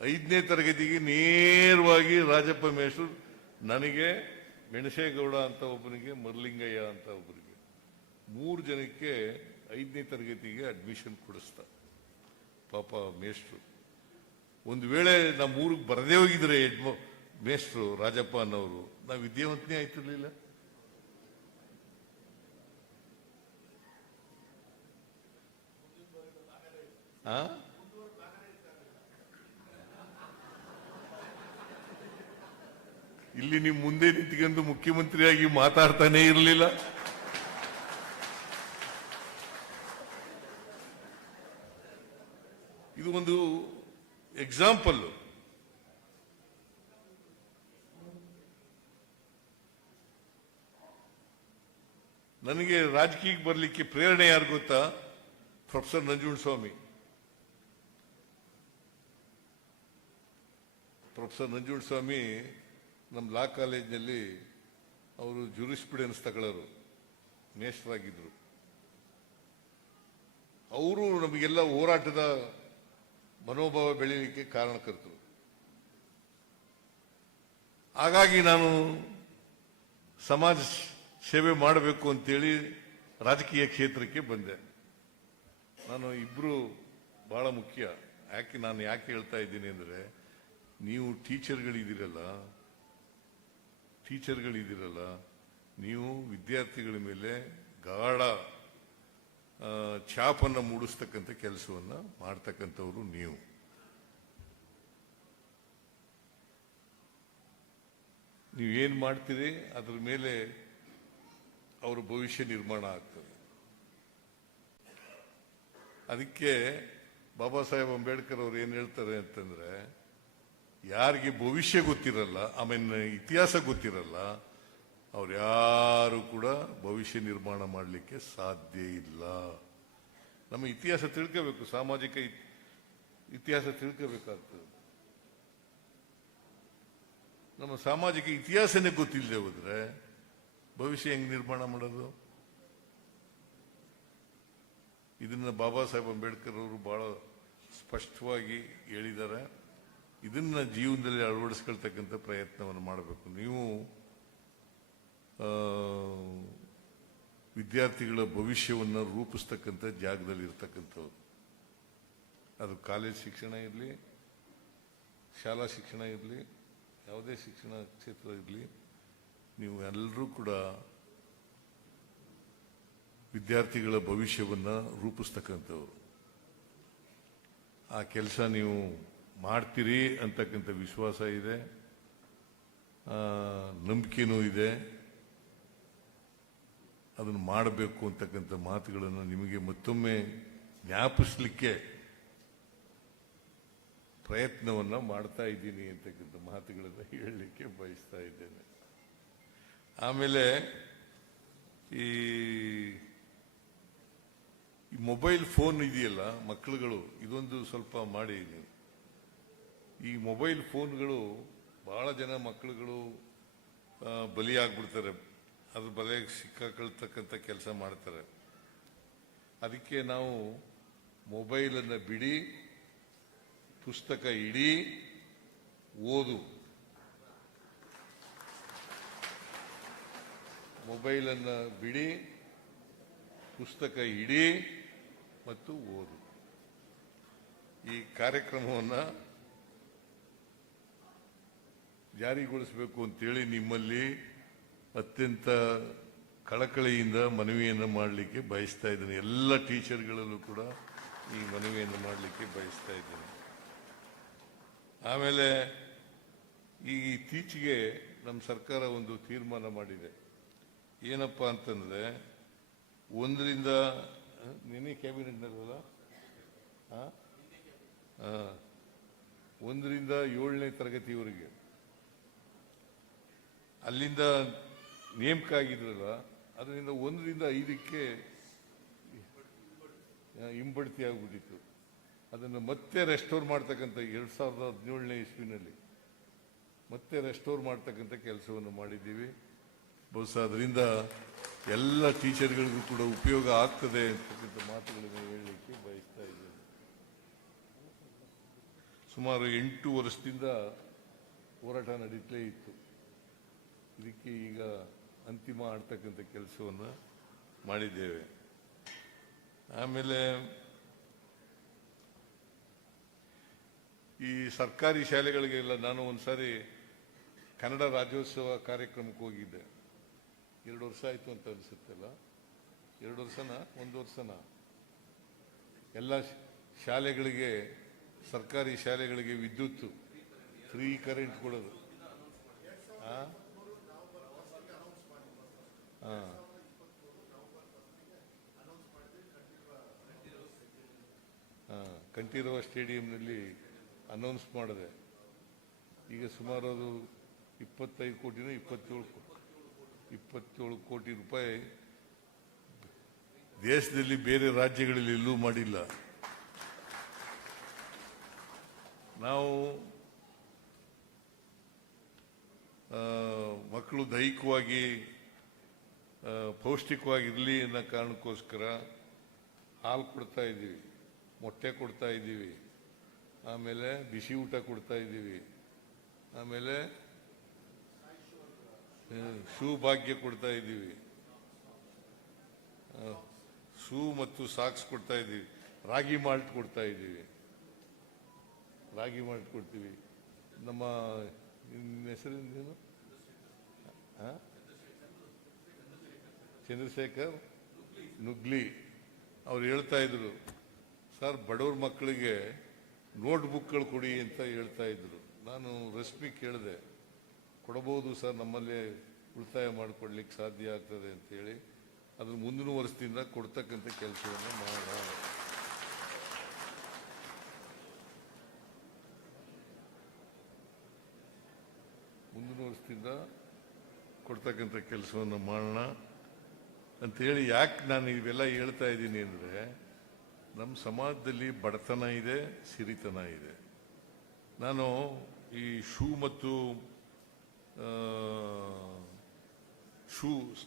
5ನೇ ತರಗತಿಗೆ ನೇರವಾಗಿ ರಾಜಪ್ಪ ಮೇಷ್ಟ್ರು ನನಗೆ, ಮೆಣಸೇಗೌಡ ಅಂತ ಒಬ್ಬನಿಗೆ, ಮರ್ಲಿಂಗಯ್ಯ ಅಂತ ಒಬ್ಬರಿಗೆ, 3 ಜನಕ್ಕೆ 5ನೇ ತರಗತಿಗೆ ಅಡ್ಮಿಷನ್ ಕೊಡಿಸ್ತ. ಪಾಪ ಮೇಷ್ಟ್ರು ಒಂದು ವೇಳೆ ನಮ್ಮ ಊರಿಗೆ ಬರದೇ ಹೋಗಿದ್ರೆ ಮೇಷ್ಟ್ರು ರಾಜಪ್ಪ ಅನ್ನೋರು, ನಾವು ವಿದ್ಯಾವಂತನೇ ಆಯ್ತಿರ್ಲಿಲ್ಲ. ಇಲ್ಲಿ ನಿಮ್ ಮುಂದೆ ನಿಂತ್ಕೊಂಡು ಮುಖ್ಯಮಂತ್ರಿಯಾಗಿ ಮಾತಾಡ್ತಾನೆ ಇರಲಿಲ್ಲ. ಇದು ಒಂದು ಎಕ್ಸಾಂಪಲ್. ನನಗೆ ರಾಜಕೀಯಕ್ಕೆ ಬರಲಿಕ್ಕೆ ಪ್ರೇರಣೆ ಯಾರು ಗೊತ್ತಾ? ಪ್ರೊಫೆಸರ್ ನಂಜುಂಡಸ್ವಾಮಿ. ಪ್ರೊಫೆಸರ್ ನಂಜುಂಡಸ್ವಾಮಿ ನಮ್ಮ ಲಾ ಕಾಲೇಜಿನಲ್ಲಿ ಅವರು ಜೂರಿಸ್ಪ್ರುಡೆನ್ಸ್ ತಗೊಳ್ಳೋರು, ಮೇಷ್ಟ್ರಾಗಿದ್ರು. ಅವರು ನಮಗೆಲ್ಲ ಹೋರಾಟದ ಮನೋಭಾವ ಬೆಳೀಲಿಕ್ಕೆ ಕಾರಣಕರ್ತರು. ಹಾಗಾಗಿ ನಾನು ಸಮಾಜ ಸೇವೆ ಮಾಡಬೇಕು ಅಂತೇಳಿ ರಾಜಕೀಯ ಕ್ಷೇತ್ರಕ್ಕೆ ಬಂದೆ. ನಾನು ಇಬ್ರು ಬಹಳ ಮುಖ್ಯ. ನಾನು ಯಾಕೆ ಹೇಳ್ತಾ ಇದ್ದೀನಿ ಅಂದ್ರೆ, ನೀವು ಟೀಚರ್ಗಳಿದ್ದೀರಲ್ಲ, ನೀವು ವಿದ್ಯಾರ್ಥಿಗಳ ಮೇಲೆ ಗಾಢ ಛಾಪನ್ನು ಮೂಡಿಸ್ತಕ್ಕಂಥ ಕೆಲಸವನ್ನ ಮಾಡ್ತಕ್ಕಂಥವ್ರು ನೀವು. ನೀವೇನ್ ಮಾಡ್ತೀರಿ ಅದ್ರ ಮೇಲೆ ಅವರ ಭವಿಷ್ಯ ನಿರ್ಮಾಣ ಆಗ್ತದೆ. ಅದಕ್ಕೆ ಬಾಬಾ ಸಾಹೇಬ್ ಅಂಬೇಡ್ಕರ್ ಅವರು ಏನ್ ಹೇಳ್ತಾರೆ ಅಂತಂದ್ರೆ, ಯಾರಿಗೆ ಭವಿಷ್ಯ ಗೊತ್ತಿರಲ್ಲ, ಆಮೇಲೆ ಇತಿಹಾಸ ಗೊತ್ತಿರಲ್ಲ, ಅವ್ರು ಯಾರು ಕೂಡ ಭವಿಷ್ಯ ನಿರ್ಮಾಣ ಮಾಡಲಿಕ್ಕೆ ಸಾಧ್ಯ ಇಲ್ಲ. ನಮ್ಮ ಇತಿಹಾಸ ತಿಳ್ಕೋಬೇಕು, ಸಾಮಾಜಿಕ ಇತಿಹಾಸ ತಿಳ್ಕೋಬೇಕಾಗ್ತದೆ. ನಮ್ಮ ಸಾಮಾಜಿಕ ಇತಿಹಾಸನೇ ಗೊತ್ತಿಲ್ಲದೆ ಹೋದ್ರೆ ಭವಿಷ್ಯ ಹೆಂಗ್ ನಿರ್ಮಾಣ ಮಾಡೋದು? ಇದನ್ನ ಬಾಬಾ ಸಾಹೇಬ್ ಅಂಬೇಡ್ಕರ್ ಅವರು ಬಹಳ ಸ್ಪಷ್ಟವಾಗಿ ಹೇಳಿದ್ದಾರೆ. ಇದನ್ನ ಜೀವನದಲ್ಲಿ ಅಳವಡಿಸ್ಕೊಳ್ತಕ್ಕಂಥ ಪ್ರಯತ್ನವನ್ನು ಮಾಡಬೇಕು. ನೀವು ವಿದ್ಯಾರ್ಥಿಗಳ ಭವಿಷ್ಯವನ್ನು ರೂಪಿಸ್ತಕ್ಕಂಥ ಜಾಗದಲ್ಲಿ ಇರ್ತಕ್ಕಂಥವ್ರು. ಅದು ಕಾಲೇಜ್ ಶಿಕ್ಷಣ ಇರಲಿ, ಶಾಲಾ ಶಿಕ್ಷಣ ಇರಲಿ, ಯಾವುದೇ ಶಿಕ್ಷಣ ಕ್ಷೇತ್ರ ಇರಲಿ, ನೀವು ಎಲ್ಲರೂ ಕೂಡ ವಿದ್ಯಾರ್ಥಿಗಳ ಭವಿಷ್ಯವನ್ನು ರೂಪಿಸ್ತಕ್ಕಂಥವ್ರು. ಆ ಕೆಲಸ ನೀವು ಮಾಡ್ತೀರಿ ಅಂತಕ್ಕಂಥ ವಿಶ್ವಾಸ ಇದೆ, ನಂಬಿಕೆನೂ ಇದೆ. ಅದನ್ನು ಮಾಡಬೇಕು ಅಂತಕ್ಕಂಥ ಮಾತುಗಳನ್ನು ನಿಮಗೆ ಮತ್ತೊಮ್ಮೆ ಜ್ಞಾಪಿಸಲಿಕ್ಕೆ ಪ್ರಯತ್ನವನ್ನು ಮಾಡ್ತಾ ಇದ್ದೀನಿ ಅಂತಕ್ಕಂಥ ಮಾತುಗಳನ್ನು ಹೇಳಲಿಕ್ಕೆ ಬಯಸ್ತಾ ಇದ್ದೇನೆ. ಆಮೇಲೆ ಈ ಮೊಬೈಲ್ ಫೋನ್ ಇದೆಯಲ್ಲ ಮಕ್ಕಳುಗಳು, ಇದೊಂದು ಸ್ವಲ್ಪ ಮಾಡಿ. ಈ ಮೊಬೈಲ್ ಫೋನ್ಗಳು ಬಹಳ ಜನ ಮಕ್ಕಳುಗಳು ಬಲಿಯಾಗ್ಬಿಡ್ತಾರೆ, ಅದ್ರ ಬಲೆಗೆ ಸಿಕ್ಕಾಕೊಳ್ತಕ್ಕಂಥ ಕೆಲಸ ಮಾಡ್ತಾರೆ. ಅದಕ್ಕೆ ನಾವು ಮೊಬೈಲನ್ನು ಬಿಡಿ, ಪುಸ್ತಕ ಇಡಿ, ಓದು. ಮೊಬೈಲನ್ನು ಬಿಡಿ, ಪುಸ್ತಕ ಇಡಿ ಮತ್ತು ಓದು. ಈ ಕಾರ್ಯಕ್ರಮವನ್ನು ಜಾರಿಗೊಳಿಸಬೇಕು ಅಂತೇಳಿ ನಿಮ್ಮಲ್ಲಿ ಅತ್ಯಂತ ಕಳಕಳಿಯಿಂದ ಮನವಿಯನ್ನು ಮಾಡಲಿಕ್ಕೆ ಬಯಸ್ತಾ ಇದ್ದೇನೆ. ಎಲ್ಲ ಟೀಚರ್ಗಳಲ್ಲೂ ಕೂಡ ಈ ಮನವಿಯನ್ನು ಮಾಡಲಿಕ್ಕೆ ಬಯಸ್ತಾ ಇದ್ದೇನೆ. ಆಮೇಲೆ ಈ ಇತ್ತೀಚೆಗೆ ನಮ್ಮ ಸರ್ಕಾರ ಒಂದು ತೀರ್ಮಾನ ಮಾಡಿದೆ. ಏನಪ್ಪಾ ಅಂತಂದ್ರೆ, 1ರಿಂದ ನಿನ್ನೆ ಕ್ಯಾಬಿನೆಟ್ನಲ್ಲ 1ರಿಂದ 7ನೇ ತರಗತಿಯವರೆಗೆ ಅಲ್ಲಿಂದ ನೇಮಕ ಆಗಿದ್ರಲ್ಲ, ಅದರಿಂದ 1ರಿಂದ 5ಕ್ಕೆ ಹಿಂಬಡ್ತಿ ಆಗ್ಬಿಟ್ಟಿತ್ತು. ಅದನ್ನು ಮತ್ತೆ ರೆಸ್ಟೋರ್ ಮಾಡ್ತಕ್ಕಂಥ 2017ನೇ ಇಸ್ವಿನಲ್ಲಿ ಮತ್ತೆ ರೆಸ್ಟೋರ್ ಮಾಡ್ತಕ್ಕಂಥ ಕೆಲಸವನ್ನು ಮಾಡಿದ್ದೀವಿ. ಬಹುಶಃ ಅದರಿಂದ ಎಲ್ಲ ಟೀಚರ್ಗಳಿಗೂ ಕೂಡ ಉಪಯೋಗ ಆಗ್ತದೆ ಅಂತಕ್ಕಂಥ ಮಾತುಗಳನ್ನು ಹೇಳಲಿಕ್ಕೆ ಬಯಸ್ತಾ ಇದ್ದೇನೆ. ಸುಮಾರು 8 ವರ್ಷದಿಂದ ಹೋರಾಟ ನಡೀತಲೇ ಇತ್ತು. ಇದಕ್ಕೆ ಈಗ ಅಂತಿಮ ಆಗ್ತಕ್ಕಂಥ ಕೆಲಸವನ್ನು ಮಾಡಿದ್ದೇವೆ. ಆಮೇಲೆ ಈ ಸರ್ಕಾರಿ ಶಾಲೆಗಳಿಗೆಲ್ಲ ನಾನು ಒಂದ್ಸಾರಿ ಕನ್ನಡ ರಾಜ್ಯೋತ್ಸವ ಕಾರ್ಯಕ್ರಮಕ್ಕೆ ಹೋಗಿದ್ದೆ. 2 ವರ್ಷ ಆಯ್ತು ಅಂತ ಅನಿಸುತ್ತಲ್ಲ, 2 ವರ್ಷನಾ 1 ವರ್ಷನಾ? ಎಲ್ಲ ಶಾಲೆಗಳಿಗೆ, ಸರ್ಕಾರಿ ಶಾಲೆಗಳಿಗೆ ವಿದ್ಯುತ್ ಫ್ರೀ ಕರೆಂಟ್ ಕೊಡೋದು. ಕಂಠೀರವ ಸ್ಟೇಡಿಯಂನಲ್ಲಿ ಅನೌನ್ಸ್ ಮಾಡಿದೆ. ಈಗ ಸುಮಾರು ಅದು 25 ಕೋಟಿನ 27 ಕೋಟಿ ರೂಪಾಯಿ ದೇಶದಲ್ಲಿ ಬೇರೆ ರಾಜ್ಯಗಳಲ್ಲಿ ಎಲ್ಲೂ ಮಾಡಿಲ್ಲ. ನಾವು ಮಕ್ಕಳು ದೈಹಿಕವಾಗಿ ಪೌಷ್ಟಿಕವಾಗಿರಲಿ ಅನ್ನೋ ಕಾರಣಕ್ಕೋಸ್ಕರ ಹಾಲು ಕೊಡ್ತಾ ಇದ್ದೀವಿ, ಮೊಟ್ಟೆ ಕೊಡ್ತಾ ಇದ್ದೀವಿ, ಆಮೇಲೆ ಬಿಸಿ ಊಟ ಕೊಡ್ತಾ ಇದ್ದೀವಿ, ಆಮೇಲೆ ಶೂ ಭಾಗ್ಯ ಕೊಡ್ತಾ ಇದ್ದೀವಿ, ಶೂ ಮತ್ತು ಸಾಕ್ಸ್ ಕೊಡ್ತಾ ಇದ್ದೀವಿ, ರಾಗಿ ಮಾಲ್ಟ್ ಕೊಡ್ತಾ ಇದ್ದೀವಿ, ರಾಗಿ ಮಾಲ್ಟ್ ಕೊಡ್ತೀವಿ. ನಮ್ಮ ಹೆಸರೇನು? ಚಂದ್ರಶೇಖರ್ ನುಗ್ಲಿ ಅವ್ರು ಹೇಳ್ತಾ ಇದ್ರು, ಸರ್ ಬಡವ್ರ ಮಕ್ಕಳಿಗೆ ನೋಟ್ಬುಕ್ಗಳು ಕೊಡಿ ಅಂತ ಹೇಳ್ತಾ ಇದ್ರು. ನಾನು ರಶ್ಮಿ ಕೇಳಿದೆ, ಕೊಡಬಹುದು ಸರ್, ನಮ್ಮಲ್ಲೇ ಉಳಿತಾಯ ಮಾಡಿಕೊಡ್ಲಿಕ್ಕೆ ಸಾಧ್ಯ ಆಗ್ತದೆ ಅಂತೇಳಿ. ಅದ್ರ ಮುಂದಿನ ವರ್ಷದಿಂದ ಕೊಡ್ತಕ್ಕಂಥ ಕೆಲಸವನ್ನು ಮಾಡೋಣ. ಮುಂದಿನ ವರ್ಷದಿಂದ ಕೊಡ್ತಕ್ಕಂಥ ಕೆಲಸವನ್ನು ಮಾಡೋಣ ಅಂತೇಳಿ. ಯಾಕೆ ನಾನು ಇವೆಲ್ಲ ಹೇಳ್ತಾ ಇದ್ದೀನಿ ಅಂದರೆ, ನಮ್ಮ ಸಮಾಜದಲ್ಲಿ ಬಡತನ ಇದೆ, ಸಿರಿತನ ಇದೆ. ನಾನು ಈ ಶೂ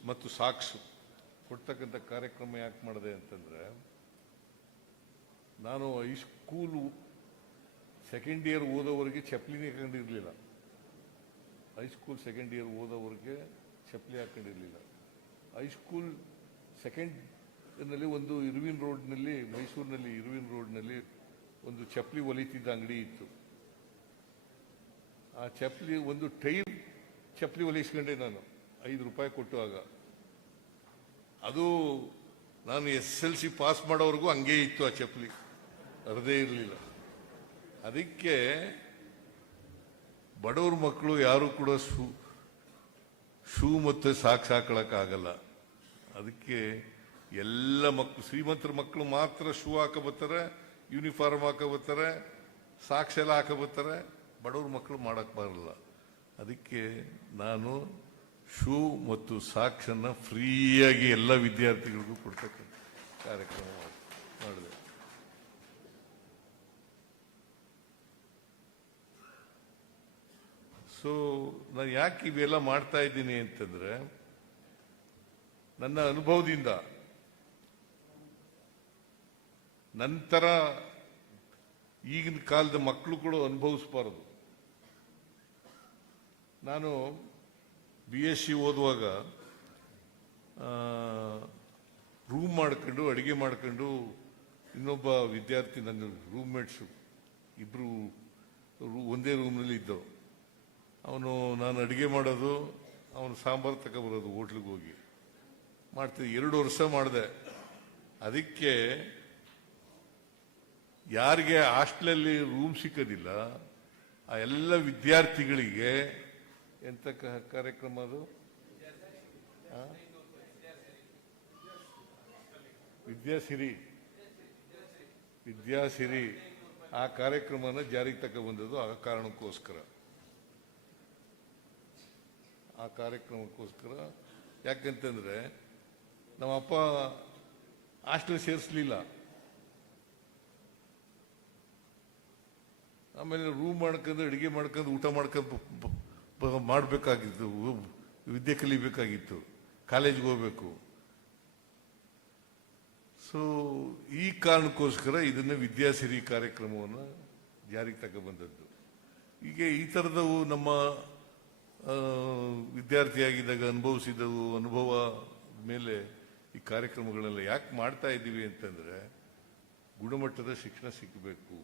ಮತ್ತು ಸಾಕ್ಸ್ ಕೊಡ್ತಕ್ಕಂಥ ಕಾರ್ಯಕ್ರಮ ಯಾಕೆ ಮಾಡಿದೆ ಅಂತಂದ್ರೆ, ನಾನು ಹೈಸ್ಕೂಲು ಸೆಕೆಂಡ್ ಇಯರ್ ಓದೋವರೆಗೆ ಚಪ್ಪಲಿನೇ ಹಾಕೊಂಡಿರಲಿಲ್ಲ. ಹೈಸ್ಕೂಲ್ ಸೆಕೆಂಡ್ ಇಯರ್ ಓದೋವರೆಗೆ ಚಪ್ಪಲಿ ಹಾಕೊಂಡಿರಲಿಲ್ಲ. ಹೈಸ್ಕೂಲ್ ಸೆಕೆಂಡ್ನಲ್ಲಿ ಒಂದು ಇರ್ವಿನ್ ರೋಡ್ನಲ್ಲಿ, ಮೈಸೂರಿನಲ್ಲಿ ಇರ್ವಿನ್ ರೋಡ್ನಲ್ಲಿ ಒಂದು ಚಪ್ಪಲಿ ಹೊಲಿತಿದ್ದ ಅಂಗಡಿ ಇತ್ತು. ಆ ಚಪ್ಪಲಿ ಒಂದು ಟೈರ್ ಚಪ್ಪಲಿ ಹೊಲಿಸ್ಕೊಂಡೆ ನಾನು, 5 ರೂಪಾಯಿ ಕೊಟ್ಟು. ಆಗ ಅದು ನಾನು SSLC ಪಾಸ್ ಮಾಡೋವರೆಗೂ ಹಂಗೆ ಇತ್ತು ಆ ಚಪ್ಪಲಿ, ಅರ್ಧೇ ಇರಲಿಲ್ಲ. ಅದಕ್ಕೆ ಬಡವ್ರ ಮಕ್ಕಳು ಯಾರು ಕೂಡ ಶೂ ಮತ್ತು ಸಾಕ್ಸ್ ಹಾಕೊಳಕ್ಕಾಗಲ್ಲ. ಅದಕ್ಕೆ ಎಲ್ಲ ಮಕ್ಕಳು, ಶ್ರೀಮಂತರ ಮಕ್ಕಳು ಮಾತ್ರ ಶೂ ಹಾಕಬರ್ತಾರೆ, ಯೂನಿಫಾರ್ಮ್ ಹಾಕಬರ್ತಾರೆ, ಸಾಕ್ಸ್ ಎಲ್ಲ ಹಾಕಬರ್ತಾರೆ. ಬಡವ್ರ ಮಕ್ಕಳು ಮಾಡಕ್ ಬರಲ್ಲ. ಅದಕ್ಕೆ ನಾನು ಶೂ ಮತ್ತು ಸಾಕ್ಸನ್ನು ಫ್ರೀಯಾಗಿ ಎಲ್ಲ ವಿದ್ಯಾರ್ಥಿಗಳಿಗೂ ಕೊಡ್ತಕ್ಕಂಥ ಕಾರ್ಯಕ್ರಮ ಮಾಡಿದೆ. ಸೊ ನಾನು ಯಾಕೆ ಇವೆಲ್ಲ ಮಾಡ್ತಾ ಇದ್ದೀನಿ ಅಂತಂದ್ರೆ, ನನ್ನ ಅನುಭವದಿಂದ ನಂತರ ಈಗಿನ ಕಾಲದ ಮಕ್ಕಳು ಕೂಡ ಅನುಭವಿಸಬಾರದು. ನಾನು BSc ಓದುವಾಗ ರೂಮ್ ಮಾಡ್ಕೊಂಡು ಅಡುಗೆ ಮಾಡ್ಕೊಂಡು, ಇನ್ನೊಬ್ಬ ವಿದ್ಯಾರ್ಥಿ, ನನ್ನ ರೂಮ್ಮೇಟ್ಸು ಇಬ್ರು ಒಂದೇ ರೂಮ್ನಲ್ಲಿ ಇದ್ದವು. ನಾನು ಅಡುಗೆ ಮಾಡೋದು, ಅವನು ಸಾಂಬಾರು ತಗೊಬರೋದು ಹೋಟ್ಲಿಗೆ ಹೋಗಿ ಮಾಡ್ತಿದ್ದೆ. 2 ವರ್ಷ ಮಾಡಿದೆ. ಅದಕ್ಕೆ ಯಾರಿಗೆ ಹಾಸ್ಟೆಲಲ್ಲಿ ರೂಮ್ ಸಿಕ್ಕೋದಿಲ್ಲ ಆ ಎಲ್ಲ ವಿದ್ಯಾರ್ಥಿಗಳಿಗೆ ಎಂತ ಕಾರ್ಯಕ್ರಮ ಅದು? ವಿದ್ಯಾಸಿರಿ ಆ ಕಾರ್ಯಕ್ರಮನ ಜಾರಿಗೆ ತಗೊಂಡ್ಬಂದದ್ದು ಆ ಕಾರಣಕ್ಕೋಸ್ಕರ. ಯಾಕಂತಂದ್ರೆ ನಮ್ಮಪ್ಪ ಹಾಸ್ಟೆಲ್ ಸೇರಿಸಲಿಲ್ಲ. ಆಮೇಲೆ ರೂಮ್ ಮಾಡ್ಕೊಂಡು ಅಡುಗೆ ಮಾಡ್ಕೊಂಡು ಊಟ ಮಾಡ್ಕೊಂಡು ಮಾಡಬೇಕಾಗಿತ್ತು, ವಿದ್ಯೆ ಕಲಿಬೇಕಾಗಿತ್ತು, ಕಾಲೇಜ್ಗೆ ಹೋಗ್ಬೇಕು. ಸೊ ಈ ಕಾರಣಕ್ಕೋಸ್ಕರ ಇದನ್ನ ವಿದ್ಯಾಸಿರಿ ಕಾರ್ಯಕ್ರಮವನ್ನು ಜಾರಿಗೆ ತಗೊಬಂದದ್ದು. ಹೀಗೆ ಈ ಥರದವು ನಮ್ಮ ವಿದ್ಯಾರ್ಥಿಯಾಗಿದ್ದಾಗ ಅನುಭವಿಸಿದವು, ಅನುಭವ ಮೇಲೆ ಈ ಕಾರ್ಯಕ್ರಮಗಳೆಲ್ಲ ಯಾಕೆ ಮಾಡ್ತಾ ಇದ್ದೀವಿ ಅಂತಂದ್ರೆ ಗುಣಮಟ್ಟದ ಶಿಕ್ಷಣ ಸಿಕ್ಕಬೇಕು,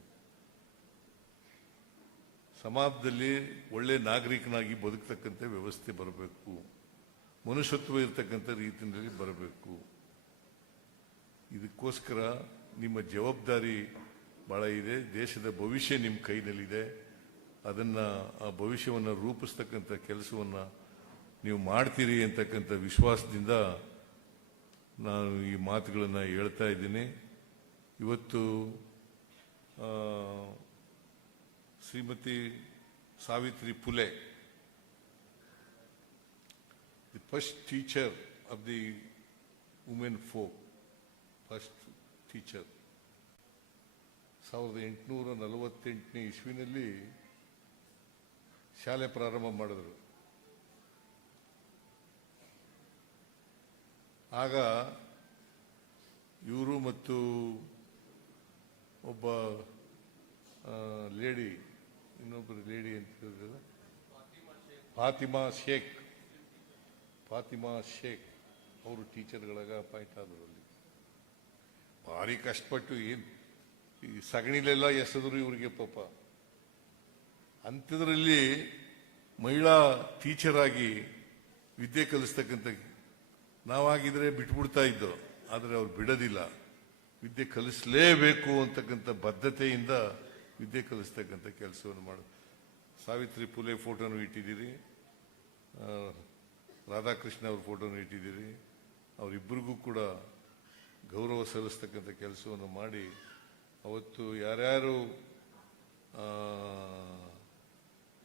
ಸಮಾಜದಲ್ಲಿ ಒಳ್ಳೆ ನಾಗರಿಕನಾಗಿ ಬದುಕತಕ್ಕಂಥ ವ್ಯವಸ್ಥೆ ಬರಬೇಕು, ಮನುಷ್ಯತ್ವ ಇರತಕ್ಕಂಥ ರೀತಿಯಲ್ಲಿ ಬರಬೇಕು. ಇದಕ್ಕೋಸ್ಕರ ನಿಮ್ಮ ಜವಾಬ್ದಾರಿ ಬಹಳ ಇದೆ. ದೇಶದ ಭವಿಷ್ಯ ನಿಮ್ಮ ಕೈನಲ್ಲಿದೆ. ಅದನ್ನ ಆ ಭವಿಷ್ಯವನ್ನು ರೂಪಿಸ್ತಕ್ಕಂಥ ಕೆಲಸವನ್ನು ನೀವು ಮಾಡ್ತೀರಿ ಅಂತಕ್ಕಂಥ ವಿಶ್ವಾಸದಿಂದ ನಾನು ಈ ಮಾತುಗಳನ್ನು ಹೇಳ್ತಾ ಇದ್ದೀನಿ. ಇವತ್ತು Shrimati Savitri Phule, the first teacher of the women folk, first teacher 1848ನೇ ಇಸ್ವಿನಲ್ಲಿ ಶಾಲೆ ಪ್ರಾರಂಭ ಮಾಡಿದ್ರು. ಆಗ ಇವರು ಮತ್ತು ಒಬ್ಬ ಲೇಡಿ, ಇನ್ನೊಬ್ಬರು ಲೇಡಿ ಅಂತ ಹೇಳಿದ್ರೆ ಫಾತಿಮಾ ಶೇಖ್ ಅವರು ಟೀಚರ್ಗಳಾಗ ಅಪಾಯಿಂಟ್ ಆದರು. ಅಲ್ಲಿ ಭಾರಿ ಕಷ್ಟಪಟ್ಟು ಏನು ಈ ಸಗಣಿಲೆಲ್ಲ ಎಸೆದ್ರು ಇವರಿಗೆ ಪಾಪ. ಅಂಥದ್ರಲ್ಲಿ ಮಹಿಳಾ ಟೀಚರ್ ಆಗಿ ವಿದ್ಯೆ ಕಲಿಸ್ತಕ್ಕಂಥ ನಾವಾಗಿದ್ರೆ ಬಿಟ್ಬಿಡ್ತಾ ಇದ್ದೋ, ಆದರೆ ಅವ್ರು ಬಿಡೋದಿಲ್ಲ. ವಿದ್ಯೆ ಕಲಿಸಲೇಬೇಕು ಅಂತಕ್ಕಂಥ ಬದ್ಧತೆಯಿಂದ ವಿದ್ಯೆ ಕಲಿಸ್ತಕ್ಕಂಥ ಕೆಲಸವನ್ನು ಮಾಡೋದು. ಸಾವಿತ್ರಿ ಫುಲೆ ಫೋಟೋನು ಇಟ್ಟಿದ್ದೀರಿ, ರಾಧಾಕೃಷ್ಣ ಅವ್ರ ಫೋಟೋನು ಇಟ್ಟಿದ್ದೀರಿ. ಅವರಿಬ್ಬರಿಗೂ ಕೂಡ ಗೌರವ ಸಲ್ಲಿಸ್ತಕ್ಕಂಥ ಕೆಲಸವನ್ನು ಮಾಡಿ ಅವತ್ತು ಯಾರ್ಯಾರು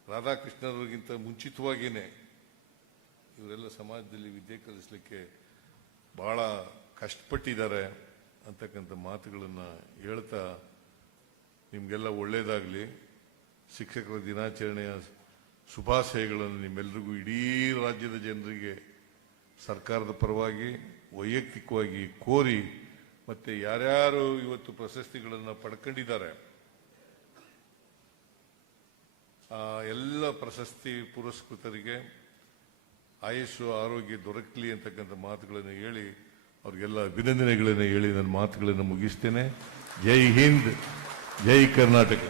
ರಾಧಾಕೃಷ್ಣವ್ರಿಗಿಂತ ಮುಂಚಿತವಾಗಿಯೇ ಇವರೆಲ್ಲ ಸಮಾಜದಲ್ಲಿ ವಿದ್ಯೆ ಕಲಿಸಲಿಕ್ಕೆ ಬಹಳ ಕಷ್ಟಪಟ್ಟಿದ್ದಾರೆ ಅಂತಕ್ಕಂಥ ಮಾತುಗಳನ್ನು ಹೇಳ್ತಾ ನಿಮಗೆಲ್ಲ ಒಳ್ಳೆಯದಾಗಲಿ. ಶಿಕ್ಷಕರ ದಿನಾಚರಣೆಯ ಶುಭಾಶಯಗಳನ್ನು ನಿಮ್ಮೆಲ್ಲರಿಗೂ, ಇಡೀ ರಾಜ್ಯದ ಜನರಿಗೆ ಸರ್ಕಾರದ ಪರವಾಗಿ ವೈಯಕ್ತಿಕವಾಗಿ ಕೋರಿ, ಮತ್ತೆ ಯಾರ್ಯಾರು ಇವತ್ತು ಪ್ರಶಸ್ತಿಗಳನ್ನು ಪಡ್ಕೊಂಡಿದ್ದಾರೆ ಆ ಎಲ್ಲ ಪ್ರಶಸ್ತಿ ಪುರಸ್ಕೃತರಿಗೆ ಆಯುಷು ಆರೋಗ್ಯ ದೊರಕಲಿ ಅಂತಕ್ಕಂಥ ಮಾತುಗಳನ್ನು ಹೇಳಿ ಅವ್ರಿಗೆಲ್ಲ ಅಭಿನಂದನೆಗಳನ್ನು ಹೇಳಿ ನನ್ನ ಮಾತುಗಳನ್ನು ಮುಗಿಸ್ತೇನೆ. ಜೈ ಹಿಂದ್, ಜೈ ಕರ್ನಾಟಕ.